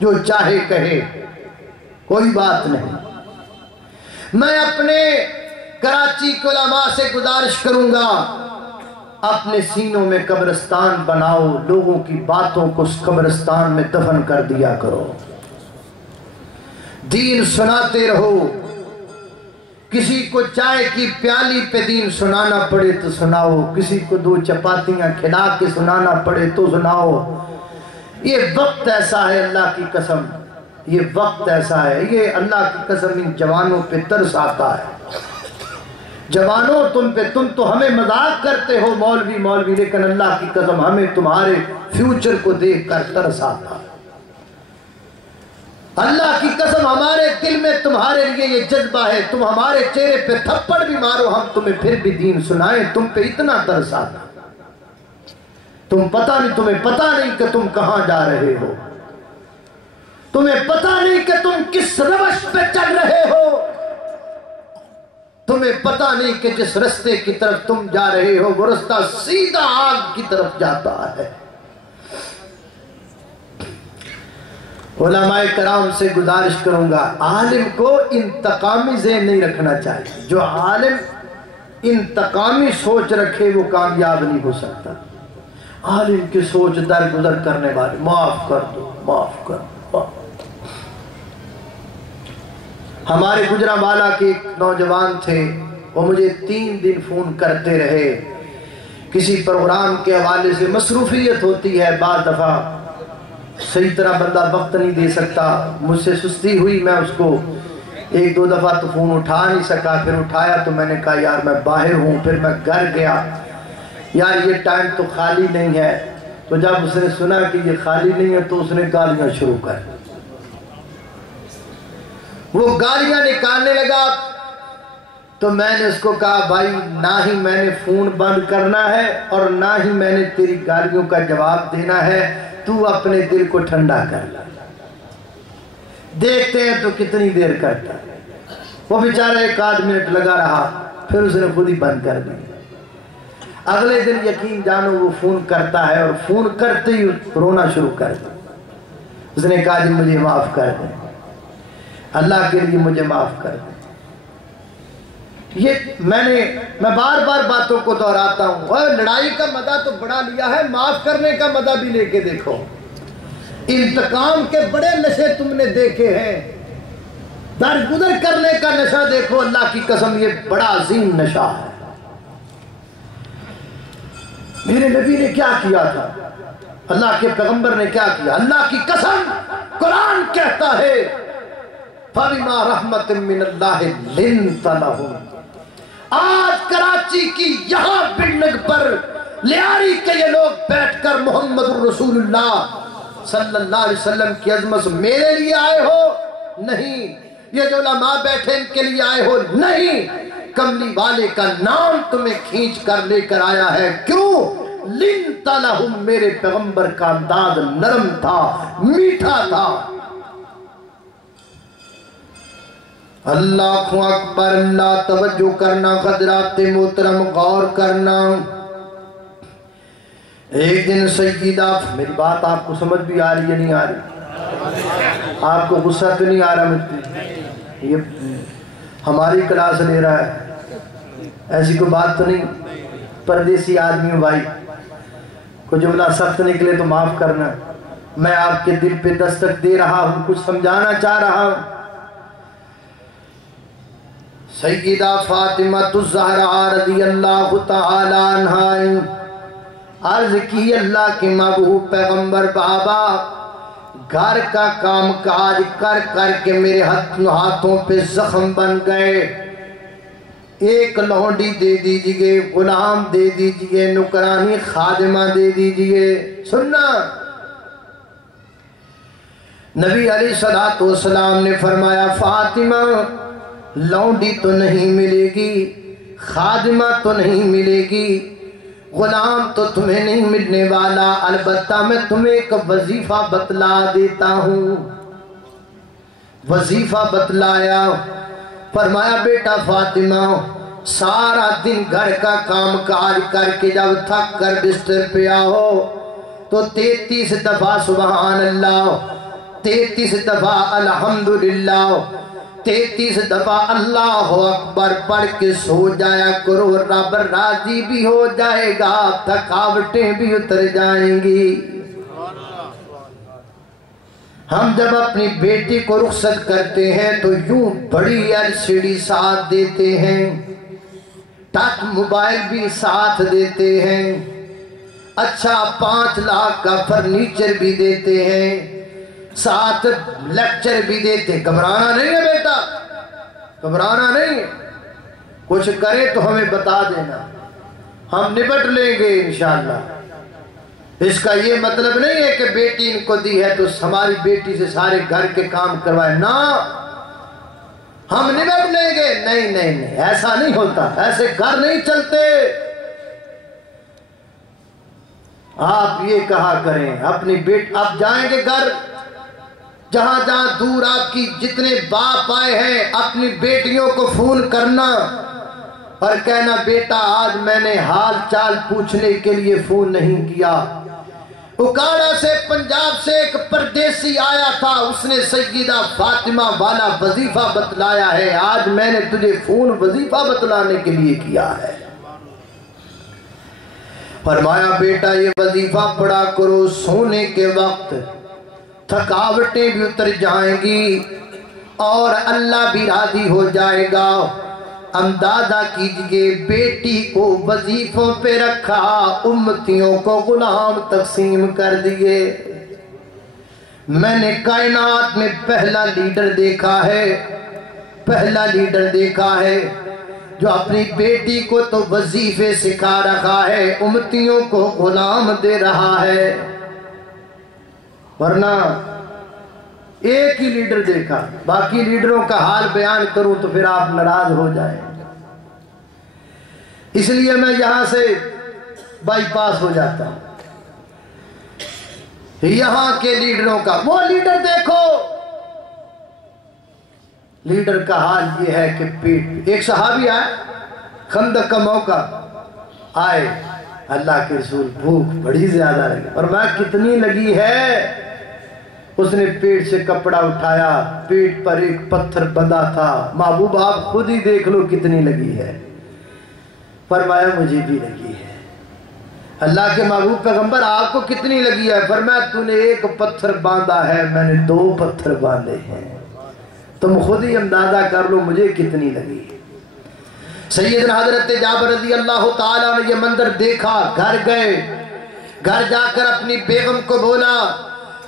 جو چاہے کہے، کوئی بات نہیں۔ میں اپنے کراچی کے علماء سے گزارش کروں گا، اپنے سینوں میں قبرستان بناؤ، لوگوں کی باتوں کو اس قبرستان میں دفن کر دیا کرو، دین سناتے رہو۔ کسی کو چائے کی پیالی پہ دین سنانا پڑے تو سناؤ، کسی کو 2 چپاتیاں کھلا کے سنانا پڑے تو سناؤ۔ یہ وقت ایسا ہے، اللہ کی قسم یہ وقت ایسا ہے، یہ اللہ کی قسم ان جوانوں پہ ترس آتا ہے۔ جوانوں تم تو ہمیں مذاق کرتے ہو مولوی مولوی، لیکن اللہ کی قسم ہمیں تمہارے فیوچر کو دیکھ کر ترس آتا ہے۔ اللہ کی قسم ہمارے دل میں تمہارے لیے یہ جذبہ ہے، تم ہمارے چہرے پہ تھپڑ بھی مارو، ہم تمہیں پھر بھی دین سنائیں، تم پہ اتنا ترس آتا۔ تمہیں پتہ نہیں کہ تم کہاں جا رہے ہو، تمہیں پتہ نہیں کہ تم کس روش پہ چل رہے ہو، تمہیں پتہ نہیں کہ جس رستے کی طرف تم جا رہے ہو وہ رستہ سیدھا آگ کی طرف جاتا ہے۔ علماء کرام سے گزارش کروں گا، عالم کو انتقامی ذہن نہیں رکھنا چاہیے۔ جو عالم انتقامی سوچ رکھے وہ کامیاب نہیں ہو سکتا۔ عالم کی سوچ درگزر کرنے والے، معاف کر دو، معاف کر دو۔ ہمارے گجرانوالہ کے ایک نوجوان تھے، وہ مجھے 3 دن فون کرتے رہے، کسی پروگرام کے حوالے سے مصروفیت ہوتی ہے، بعض دفعہ صحیح طرح بندہ وقت نہیں دے سکتا، مجھ سے سستی ہوئی، میں اس کو 1-2 دفعہ تو فون اٹھا نہیں سکا، پھر اٹھایا تو میں نے کہا یار میں باہر ہوں، پھر میں گھر گیا، یار یہ ٹائم تو خالی نہیں ہے۔ تو جب اس نے سنا کہ یہ خالی نہیں ہے تو اس نے گالیاں شروع کر، وہ گالیاں نکالنے لگا۔ تو میں نے اس کو کہا بھائی نہ ہی میں نے فون بند کرنا ہے اور نہ ہی میں نے تیری گالیوں کا جواب دینا ہے، تو اپنے دل کو ٹھنڈا کر لا، دیکھتے ہیں تو کتنی دیر کرتا۔ وہ بیچارہ 1-8 منٹ لگا رہا، پھر اس نے خود ہی بند کر دی۔ اگلے دن یقین جانو وہ فون کرتا ہے اور فون کرتے ہی رونا شروع کر دیا۔ اس نے کہا جی مجھے معاف کر دیں، اللہ کے لیے مجھے معاف کر دیں۔ یہ میں بار بار باتوں کو دہراتا ہوں، اور لڑائی کا مزہ تو بڑا لیا ہے، معاف کرنے کا مزہ بھی لے کے دیکھو۔ انتقام کے بڑے نشے تم نے دیکھے ہیں، درگزر کرنے کا نشہ دیکھو، اللہ کی قسم یہ بڑا عظیم نشہ ہے۔ میرے نبی نے کیا کیا تھا، اللہ کے پیغمبر نے کیا کیا؟ اللہ کی قسم قرآن کہتا ہے فَبِمَا رَحْمَةٍ مِّنَ اللَّهِ لِنْتَ لَهُمْ۔ آج کراچی کی یہاں بلڈنگ پر لیاری کے یہ لوگ بیٹھ کر محمد الرسول اللہ صلی اللہ علیہ وسلم کی عظمت سے میرے لیے آئے ہو؟ نہیں۔ یہ جو علماء بیٹھے ان کے لیے آئے ہو؟ نہیں۔ کملی والے کا نام تمہیں کھینچ کر لے کر آیا ہے، کیوں؟ لِنْتَ لَهُمْ، میرے پیغمبر کا انداز نرم تھا، میٹھا تھا۔ اللہ اکبر، اللہ توجہ کرنا، حضرات محترم غور کرنا۔ ایک دن سیدہ، میری بات آپ کو سمجھ بھی آ رہی ہے نہیں آ رہی؟ آپ کو غصہ تو نہیں آ رہا؟ مجھے یہ ہماری کلاس لے رہا ہے، ایسی کوئی بات تو نہیں؟ پردیسی آدمی ہوں بھائی، کوئی جملہ سخت نکلے تو معاف کرنا، میں آپ کے دل پہ دستک دے رہا ہوں، کچھ سمجھانا چاہ رہا ہوں۔ سیدہ فاطمہ الزہرا رضی اللہ تعالی عنہا عرض کی اللہ کے محبوب پیغمبر بابا گھر کا کام کاج کر کر کے میرے ہاتھوں پہ زخم بن گئے، ایک لونڈی دے دیجئے، غلام دے دیجئے، نکرانی خادمہ دے دیجئے۔ سننا، نبی علیہ السلام نے فرمایا فاطمہ لونڈی تو نہیں ملے گی، خادمہ تو نہیں ملے گی، غلام تو تمہیں نہیں ملنے والا، البتہ میں تمہیں ایک وظیفہ بتلا دیتا ہوں۔ وظیفہ بتلایا، فرمایا بیٹا فاطمہ سارا دن گھر کا کام کاج کر کے جب تھک کر بستر پہ آؤ تو 33 دفعہ سبحان اللہ، 33 دفعہ الحمدللہ، 33 دفعہ اللہ اکبر پڑھ کے سو جایا کرو، رب راضی بھی ہو جائے گا، تھکاوٹیں بھی اتر جائیں گی۔ ہم جب اپنی بیٹی کو رخصت کرتے ہیں تو یوں بڑی LCD ساتھ دیتے ہیں، ٹچ موبائل بھی ساتھ دیتے ہیں، اچھا 5 لاکھ کا فرنیچر بھی دیتے ہیں، ساتھ لیکچر بھی دیتے۔ گھبرانا نہیں ہے بیٹا، گھبرانا نہیں ہے، کچھ کرے تو ہمیں بتا دینا، ہم نپٹ لیں گے انشاءاللہ۔ اس کا یہ مطلب نہیں ہے کہ بیٹی ان کو دی ہے تو ہماری بیٹی سے سارے گھر کے کام کروائے، نہ ہم نپٹ لیں گے، نہیں نہیں نہیں، ایسا نہیں ہوتا، ایسے گھر نہیں چلتے۔ آپ یہ کہا کریں اپنی آپ جائیں گے گھر جہاں جہاں دور آپ کی جتنے باپ آئے ہیں، اپنی بیٹیوں کو فون کرنا اور کہنا بیٹا آج میں نے حال چال پوچھنے کے لیے فون نہیں کیا، اکاڑا سے پنجاب سے ایک پردیسی آیا تھا، اس نے سیدہ فاطمہ والا وظیفہ بتلایا ہے، آج میں نے تجھے فون وظیفہ بتلانے کے لیے کیا ہے۔ فرمایا بیٹا یہ وظیفہ پڑھا کرو، سونے کے وقت تھکاوٹیں بھی اتر جائیں گی اور اللہ بھی راضی ہو جائے گا۔ اندازہ کیجئے بیٹی کو وظیفوں پہ رکھا، امتیوں کو غلام تقسیم کر دیے۔ میں نے کائنات میں پہلا لیڈر دیکھا ہے، پہلا لیڈر دیکھا ہے جو اپنی بیٹی کو تو وظیفے سکھا رہا ہے، امتیوں کو غلام دے رہا ہے۔ ورنہ ایک ہی لیڈر دیکھا، باقی لیڈروں کا حال بیان کروں تو پھر آپ ناراض ہو جائیں، اس لیے میں یہاں سے بائی پاس ہو جاتا ہوں۔ یہاں کے لیڈروں کا وہ لیڈر دیکھو، لیڈر کا حال یہ ہے کہ پیٹ۔ ایک صحابی آئے، خندق کا موقع آئے، اللہ کے رسول بھوک بڑی زیادہ لگی، اور میں کتنی لگی ہے؟ اس نے پیٹ سے کپڑا اٹھایا، پیٹ پر ایک پتھر بندھا تھا، محبوب آپ خود ہی دیکھ لو کتنی لگی ہے۔ فرمایا مجھے بھی لگی ہے۔ اللہ کے محبوب پیغمبر آپ کو کتنی لگی ہے؟ فرمایا تو نے ایک پتھر باندھا ہے، میں نے 2 پتھر باندھے ہیں، تم خود ہی اندازہ کر لو مجھے کتنی لگی ہے۔ سیدنا حضرت جابر رضی اللہ تعالیٰ نے یہ منظر دیکھا، گھر گئے، گھر جا کر اپنی بیگم کو بولا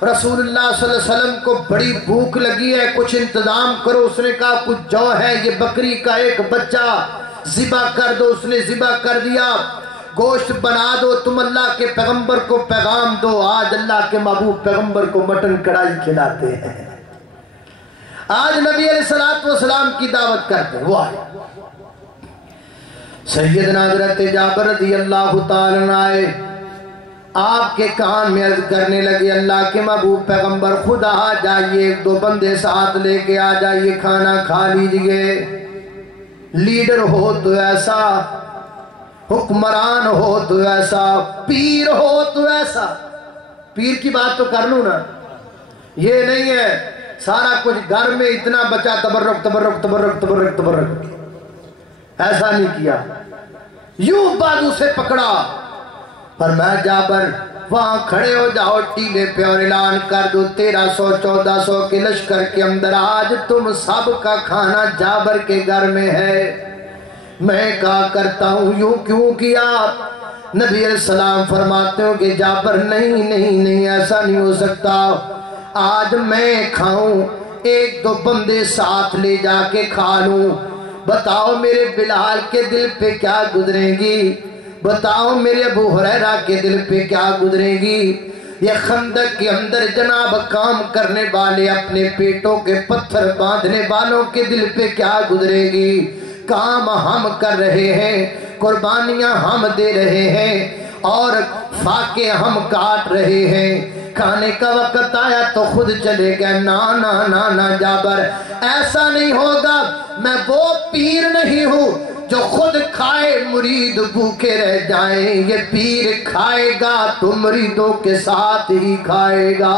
رسول اللہ صلی اللہ علیہ وسلم کو بڑی بھوک لگی ہے، کچھ انتظام کرو۔ اس نے کہا کچھ جو ہے یہ بکری کا ایک بچہ ذبح کر دو، اس نے ذبح کر دیا، گوشت بنا دو، تم اللہ کے پیغمبر کو پیغام دو، آج اللہ کے محبوب پیغمبر کو مٹن کڑھائی کھلاتے ہیں، آج نبی علیہ السلام کی دعوت کرتے ہیں۔ وہ آئے سیدنا حضرت جابر رضی اللہ تعالیٰ آئے، آپ کے کان میں عرض کرنے لگے اللہ کے محبوب پیغمبر خدا آ جائیے، 2 بندے ساتھ لے کے آ جائیے، کھانا کھا لیجئے۔ لیڈر ہو تو ایسا، حکمران ہو تو ایسا، پیر ہو تو ایسا۔ پیر کی بات تو کر لوں نا، یہ نہیں ہے سارا کچھ گھر میں اتنا بچا تبرک تبرک تبرک تبرک تبرک، ایسا نہیں کیا، یوں بازو سے پکڑا۔ فرمایا جابر وہاں کھڑے ہو جاؤ ٹیلے پہ اور اعلان کر دو 1300-1400 کے لشکر کے اندر آج تم سب کا کھانا جابر کے گھر میں ہے۔ میں کہا کرتا ہوں یوں کیوں کیا؟ نبی علیہ السلام فرماتے ہوں کہ جابر نہیں ایسا نہیں ہو سکتا، آج میں کھاؤں، ایک دو بندے ساتھ لے جا کے کھا لوں۔ بتاؤ میرے بلال کے دل پہ کیا گزرے گی، بتاؤ میرے ابو ہریرہ کے دل پہ کیا گزرے گی۔ یہ خندق کے اندر جناب کام کرنے والے اپنے پیٹوں کے پتھر باندھنے والوں کے دل پہ کیا گزرے گی۔ کام ہم کر رہے ہیں، قربانیاں ہم دے رہے ہیں اور فاقے ہم کاٹ رہے ہیں، کھانے کا وقت آیا تو خود چلے گئے۔ نا جابر ایسا نہیں ہوگا، میں وہ پیر نہیں ہوں جو خود کھائے مرید بھوکے رہ جائیں، یہ پیر کھائے گا تو مریدوں کے ساتھ ہی کھائے گا۔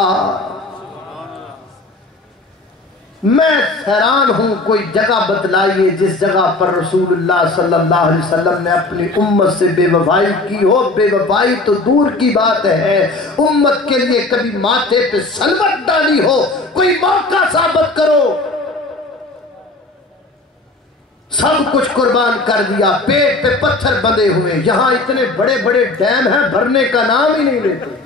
میں حیران ہوں، کوئی جگہ بتلائیے جس جگہ پر رسول اللہ صلی اللہ علیہ وسلم نے اپنی امت سے بے وفائی کی ہو۔ بے وفائی تو دور کی بات ہے، امت کے لیے کبھی ماتھے پہ سلوٹ ڈالی ہو، کوئی موقع ثابت کرو۔ سب کچھ قربان کر دیا، پیٹ پہ پتھر بندھے ہوئے، یہاں اتنے بڑے بڑے ڈیم ہیں بھرنے کا نام ہی نہیں لیتے۔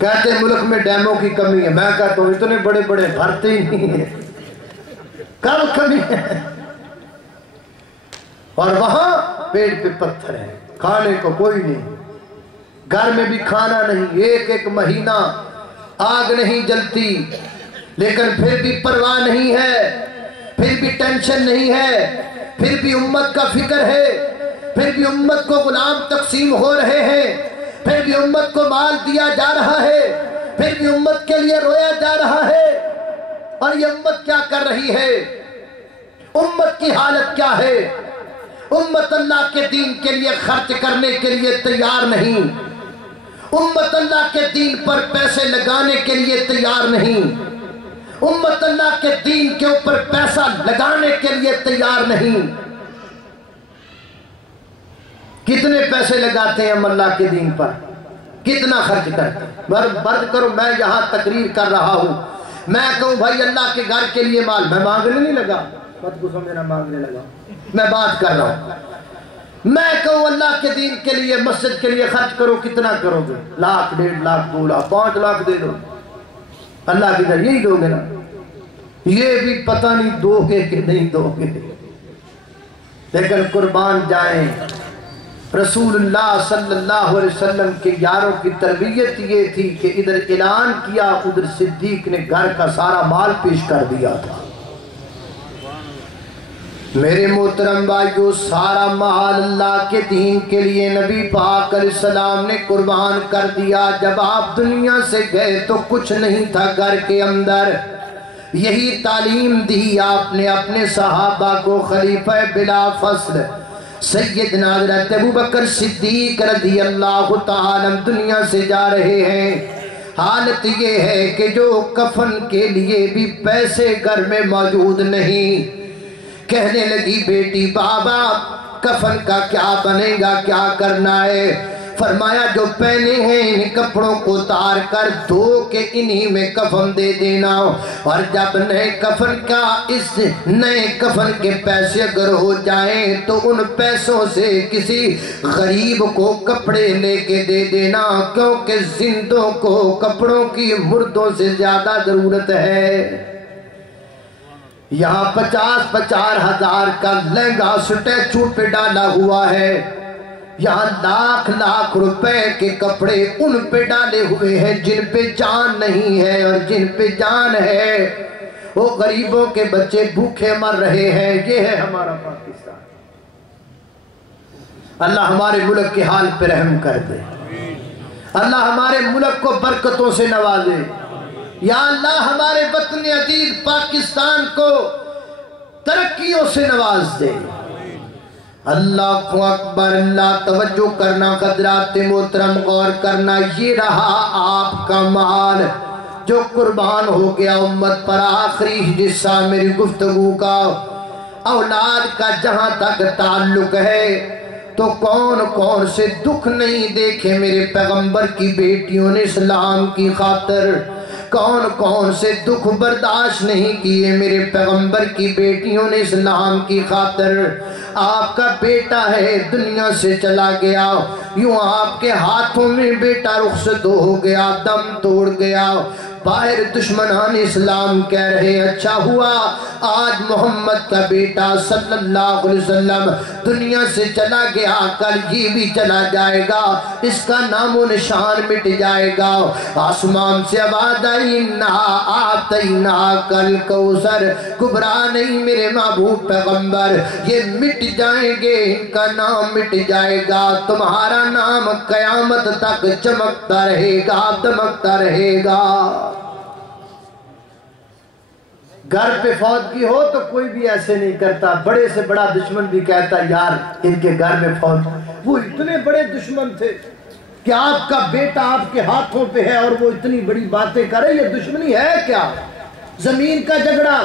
کہتے ہیں ملک میں ڈیموں کی کمی ہے، میں کہتا ہوں اتنے بڑے بڑے بھرتے ہی نہیں ہیں، کب کمی ہے؟ اور وہاں پیٹ پہ پتھر ہے، کھانے کو کوئی نہیں، گھر میں بھی کھانا نہیں، ایک مہینہ آگ نہیں جلتی، لیکن پھر بھی پرواہ نہیں ہے، پھر بھی ٹینشن نہیں ہے، پھر بھی امت کا فکر ہے، پھر بھی امت کو غلام تقسیم ہو رہے ہیں، پھر بھی امت کو مال دیا جا رہا ہے، پھر بھی امت کے لیے رویا جا رہا ہے۔ اور یہ امت کیا کر رہی ہے؟ امت کی حالت کیا ہے؟ امت اللہ کے دین کے لیے خرچ کرنے کے لیے تیار نہیں، امت اللہ کے دین پر پیسے لگانے کے لیے تیار نہیں، امت اللہ کے دین کے اوپر پیسہ لگانے کے لیے تیار نہیں۔ کتنے پیسے لگاتے ہیں ہم اللہ کے دین پر، کتنا خرچ کرتے ہیں؟ برد کرو، میں یہاں تقریر کر رہا ہوں، میں کہوں بھائی اللہ کے گھر کے لیے مال، میں مانگنے نہیں لگا، مت غصہ میرا مانگنے لگا، میں بات کر رہا ہوں۔ میں کہوں اللہ کے دین کے لیے مسجد کے لیے خرچ کرو، کتنا کرو گے؟ 1,00,000 1,50,000 2 لاکھ 5 لاکھ دے دو، اللہ کے گھر یہی دو گے نا؟ یہ بھی پتہ نہیں دو گے کہ نہیں دو گے، لیکن قربان جائیں۔ رسول اللہ صلی اللہ علیہ وسلم کے یاروں کی تربیت یہ تھی کہ ادھر اعلان کیا، ادھر صدیق نے گھر کا سارا مال پیش کر دیا تھا۔ میرے محترم بھائیو، سارا مال اللہ کے دین کے لیے نبی پاک علیہ السلام نے قربان کر دیا۔ جب آپ دنیا سے گئے تو کچھ نہیں تھا گھر کے اندر، یہی تعلیم دی آپ نے اپنے صحابہ کو۔ خلیفہ بلا فصل سیدنا حضرت ابوبکر صدیق رضی اللہ تعالی دنیا سے جا رہے ہیں، حالت یہ ہے کہ جو کفن کے لیے بھی پیسے گھر میں موجود نہیں۔ کہنے لگی بیٹی بابا کفن کا کیا بنے گا، کیا کرنا ہے؟ فرمایا جو پہنے ہیں ان کپڑوں کو اتار کر دھو کے انہی میں کفن دے دینا، اور جب نئے کفن کا اس نئے کفن کے پیسے اگر ہو جائیں تو ان پیسوں سے کسی غریب کو کپڑے لے کے دے دینا، کیونکہ زندوں کو کپڑوں کی مردوں سے زیادہ ضرورت ہے۔ یہاں 50-50 ہزار کا لہنگا سٹیچو پہ ڈالا ہوا ہے، یہاں لاکھ روپے کے کپڑے ان پہ ڈالے ہوئے ہیں جن پہ جان نہیں ہے، اور جن پہ جان ہے وہ غریبوں کے بچے بھوکے مر رہے ہیں۔ یہ ہے ہمارا پاکستان۔ اللہ ہمارے ملک کے حال پہ رحم کر دے، اللہ ہمارے ملک کو برکتوں سے نوازے، یا اللہ ہمارے وطن عزیز پاکستان کو ترقیوں سے نواز دے۔ اللہ اکبر، اللہ توجہ کرنا، حضرات محترم غور کرنا، یہ رہا آپ کا مال جو قربان ہو گیا امت پر۔ آخری حصہ میری گفتگو کا اولاد کا جہاں تک تعلق ہے تو کون کون سے دکھ نہیں دیکھے میرے پیغمبر کی بیٹیوں نے اسلام کی خاطر، کون کون سے دکھ برداشت نہیں کیے میرے پیغمبر کی بیٹیوں نے اسلام کی خاطر۔ آپ کا بیٹا ہے دنیا سے چلا گیا، یوں آپ کے ہاتھوں میں بیٹا رخصت ہو گیا، دم توڑ گیا، باہر دشمنان اسلام کہہ رہے اچھا ہوا آج محمد کا بیٹا صلی اللہ علیہ وسلم دنیا سے چلا گیا، کل یہ بھی چلا جائے گا، اس کا نام و نشان مٹ جائے گا۔ آسمان سے آواز آئی انا اعطیناک الکوثر، گھبرا نہیں میرے محبوب پیغمبر، یہ مٹ جائیں گے، ان کا نام مٹ جائے گا، تمہارا نام قیامت تک چمکتا رہے گا، دمکتا رہے گا۔ گھر پہ فوت کی ہو تو کوئی بھی ایسے نہیں کرتا، بڑے سے بڑا دشمن بھی کہتا یار ان کے گھر میں فوت، وہ اتنے بڑے دشمن تھے کہ آپ کا بیٹا آپ کے ہاتھوں پہ ہے اور وہ اتنی بڑی باتیں کرے، یہ دشمنی ہے کیا؟ زمین کا جھگڑا،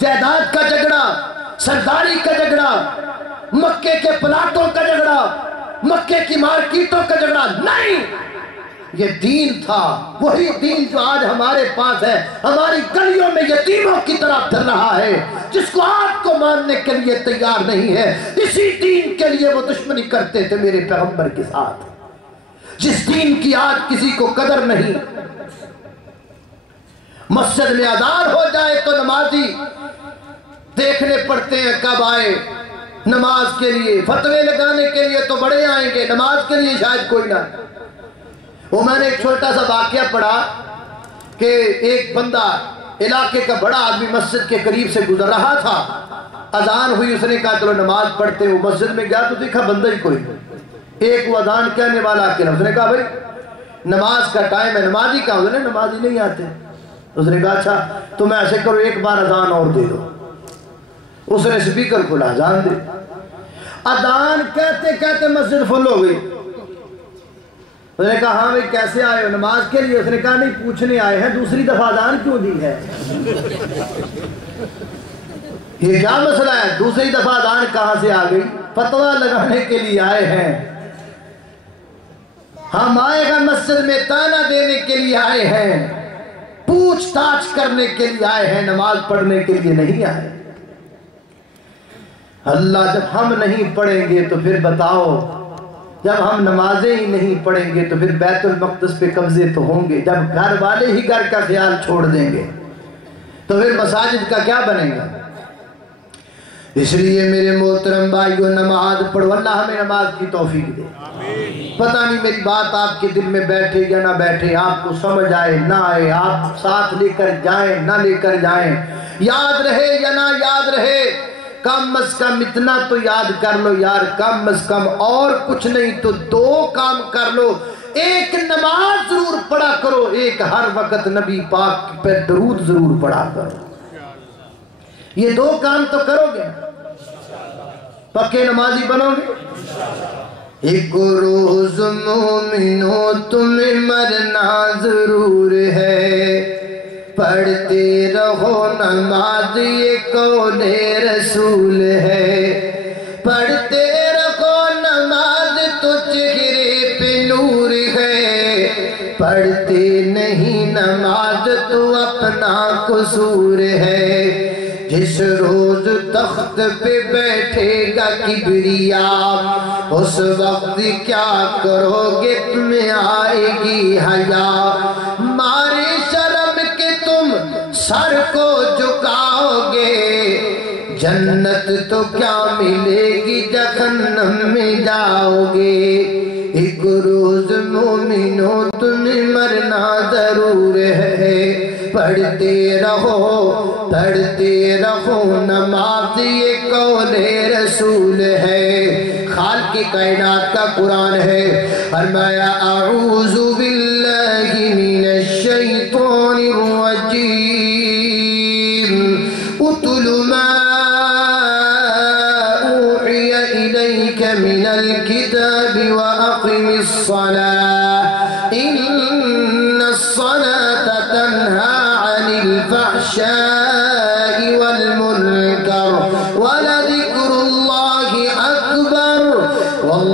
جائیداد کا جھگڑا، سرداری کا جھگڑا، مکے کے پلاٹوں کا جھگڑا، مکے کی مارکیٹوں کا جھگڑا نہیں، یہ دین تھا، وہی دین جو آج ہمارے پاس ہے، ہماری گلیوں میں یتیموں کی طرح پھر رہا ہے، جس کو آپ کو ماننے کے لیے تیار نہیں ہے، اسی دین کے لیے وہ دشمنی کرتے تھے میرے پیغمبر کے ساتھ، جس دین کی آج کسی کو قدر نہیں۔ مسجد میں اذان ہو جائے تو نمازی دیکھنے پڑتے ہیں کب آئے نماز کے لیے، فتوے لگانے کے لیے تو بڑے آئیں گے، نماز کے لیے شاید کوئی نہ۔ وہ میں نے ایک چھوٹا سا واقعہ پڑھا کہ ایک بندہ علاقے کا بڑا آدمی مسجد کے قریب سے گزر رہا تھا، اذان ہوئی، اس نے کہا چلو نماز پڑھتے، وہ مسجد میں گیا تو دیکھا بندہ ہی کوئی، ایک وہ اذان کہنے والا کہ اس نے کہا بھائی نماز کا ٹائم ہے، نمازی کہا، اس نے نمازی نہیں آتے، اس نے کہا اچھا تم ایسے کرو ایک بار اذان اور دے دو، اس نے سپیکر کھولا اذان دے، اذان کہتے کہتے مسجد فل ہو گئی، اس نے کہا ہاں بھائی کیسے آئے ہو نماز کے لیے؟ اس نے کہا نہیں پوچھنے آئے ہیں دوسری دفعہ اذان کیوں دی ہے؟ یہ کیا مسئلہ ہے؟ دوسری دفعہ اذان کہاں سے آ گئی؟ فتویٰ لگانے کے لیے آئے ہیں، ہم آئے ہیں مسجد میں تانا دینے کے لیے آئے ہیں، پوچھ تاچھ کرنے کے لیے آئے ہیں، نماز پڑھنے کے لیے نہیں آئے۔ اللہ جب ہم نہیں پڑھیں گے تو پھر بتاؤ، جب ہم نمازیں ہی نہیں پڑھیں گے تو پھر بیت المقدس پہ قبضے تو ہوں گے، جب گھر والے ہی گھر کا خیال چھوڑ دیں گے تو پھر مساجد کا کیا بنے گا؟ اس لیے میرے محترم بھائیو نماز پڑھو، اللہ ہمیں نماز کی توفیق دے۔ پتہ نہیں میری بات آپ کے دل میں بیٹھے یا نہ بیٹھے، آپ کو سمجھ آئے نہ آئے، آپ ساتھ لے کر جائیں نہ لے کر جائیں، یاد رہے یا نہ یاد رہے، کم از کم اتنا تو یاد کر لو یار، کم از کم اور کچھ نہیں تو دو کام کر لو، ایک نماز ضرور پڑھا کرو، ایک ہر وقت نبی پاک پر درود ضرور پڑھا کرو، یہ دو کام تو کرو گے، پکے نمازی بنو گے۔ ایک روز مومنو تمہیں مرنا ضرور ہے، پڑھتے رہو نماز یہ قول رسول ہے، پڑھتے رہو نماز تو چہرے پہ نور ہے، پڑھتے نہیں نماز تو اپنا قصور ہے، جس روز تخت پہ بیٹھے گا کبریا اس وقت کیا کرو گے؟ تمہیں آئے گی حیا، مارے شرم کے تم سر کو جھکاؤ گے، جنت تو کیا ملے گی جہنم میں جاؤ گے۔ ایک روز مومنو تمہیں مرنا ضرور ہے، پڑھتے رہو نماز یہ قول رسول ہے۔ خالق کائنات کا قرآن ہے، فرمایا اعوذ باللہ من الشیطان الرجیم، اتل ما اوحی الیک من الکتاب واقم الصلاة ان الصلاة تنہا الفحشاء والمنكر ولذكر الله أكبر والله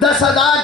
10,000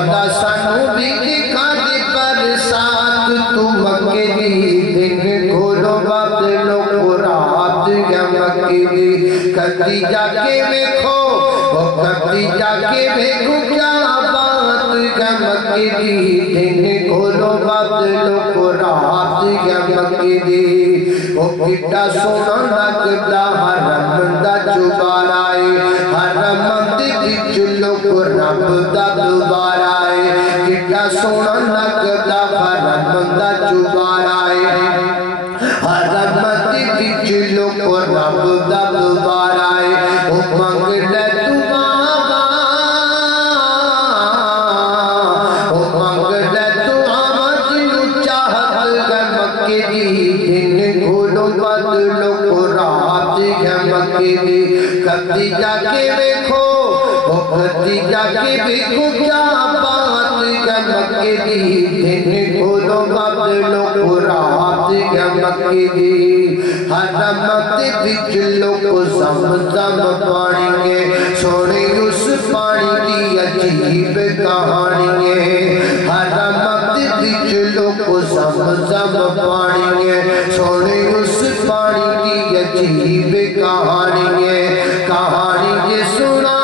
مولا سانو بھی دکھا دے برسات تو مکے دی دن کھولو بدلو قرات یا مکے دی کدی جا کے دیکھو کدی جا کے دیکھو کیا بات یا مکے دی دن کھولو بدلو قرات یا مکے دی وہ کتا سونا لگتا حرم دا چوبارا ہے حرم دی چلو کو رب دا دوبارا ہے کتا سونا لگتا حرم دا چوبارا ہے حرم دی چلو کو رب دا دوبارا ہے وہ منگ لے تو بابا وہ منگ لے تو آمد نو چاہت گا مکے دی دن کھولو بدلو قرات یا مکے دی کدی جا کے دیکھو کدی جا کے دیکھو کیا بات یا مکے دی دن کھولو بدلو قرات یا مکے دی حرم دی چلو کو زمزم پانی ہے سونے اس پانی کی عجیب کہانی ہے حرم دی چلو کو زمزم پانی ہے سونے اس پانی کی عجیب کہانی ہے کہانی یہ سنا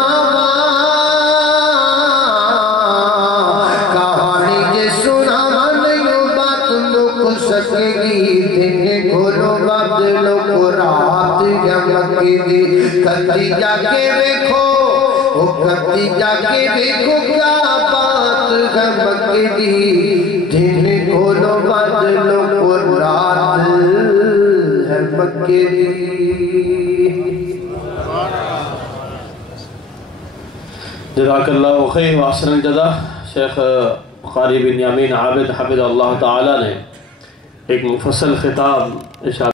کہانی یہ سنا نہیں بات لوگ سکے گی دن کھولو بدلو قرات یا مکے دی کدی جا کے دیکھو کدی جا کے دیکھو کیا بات ہے مکے دی دن کھولو بدلو قرات ہے مکے دی جزاک اللہ خیر واحسن الجزا شیخ قاری بن یامین عابد حفظ اللہ تعالی نے ایک مفصل خطاب ارشاد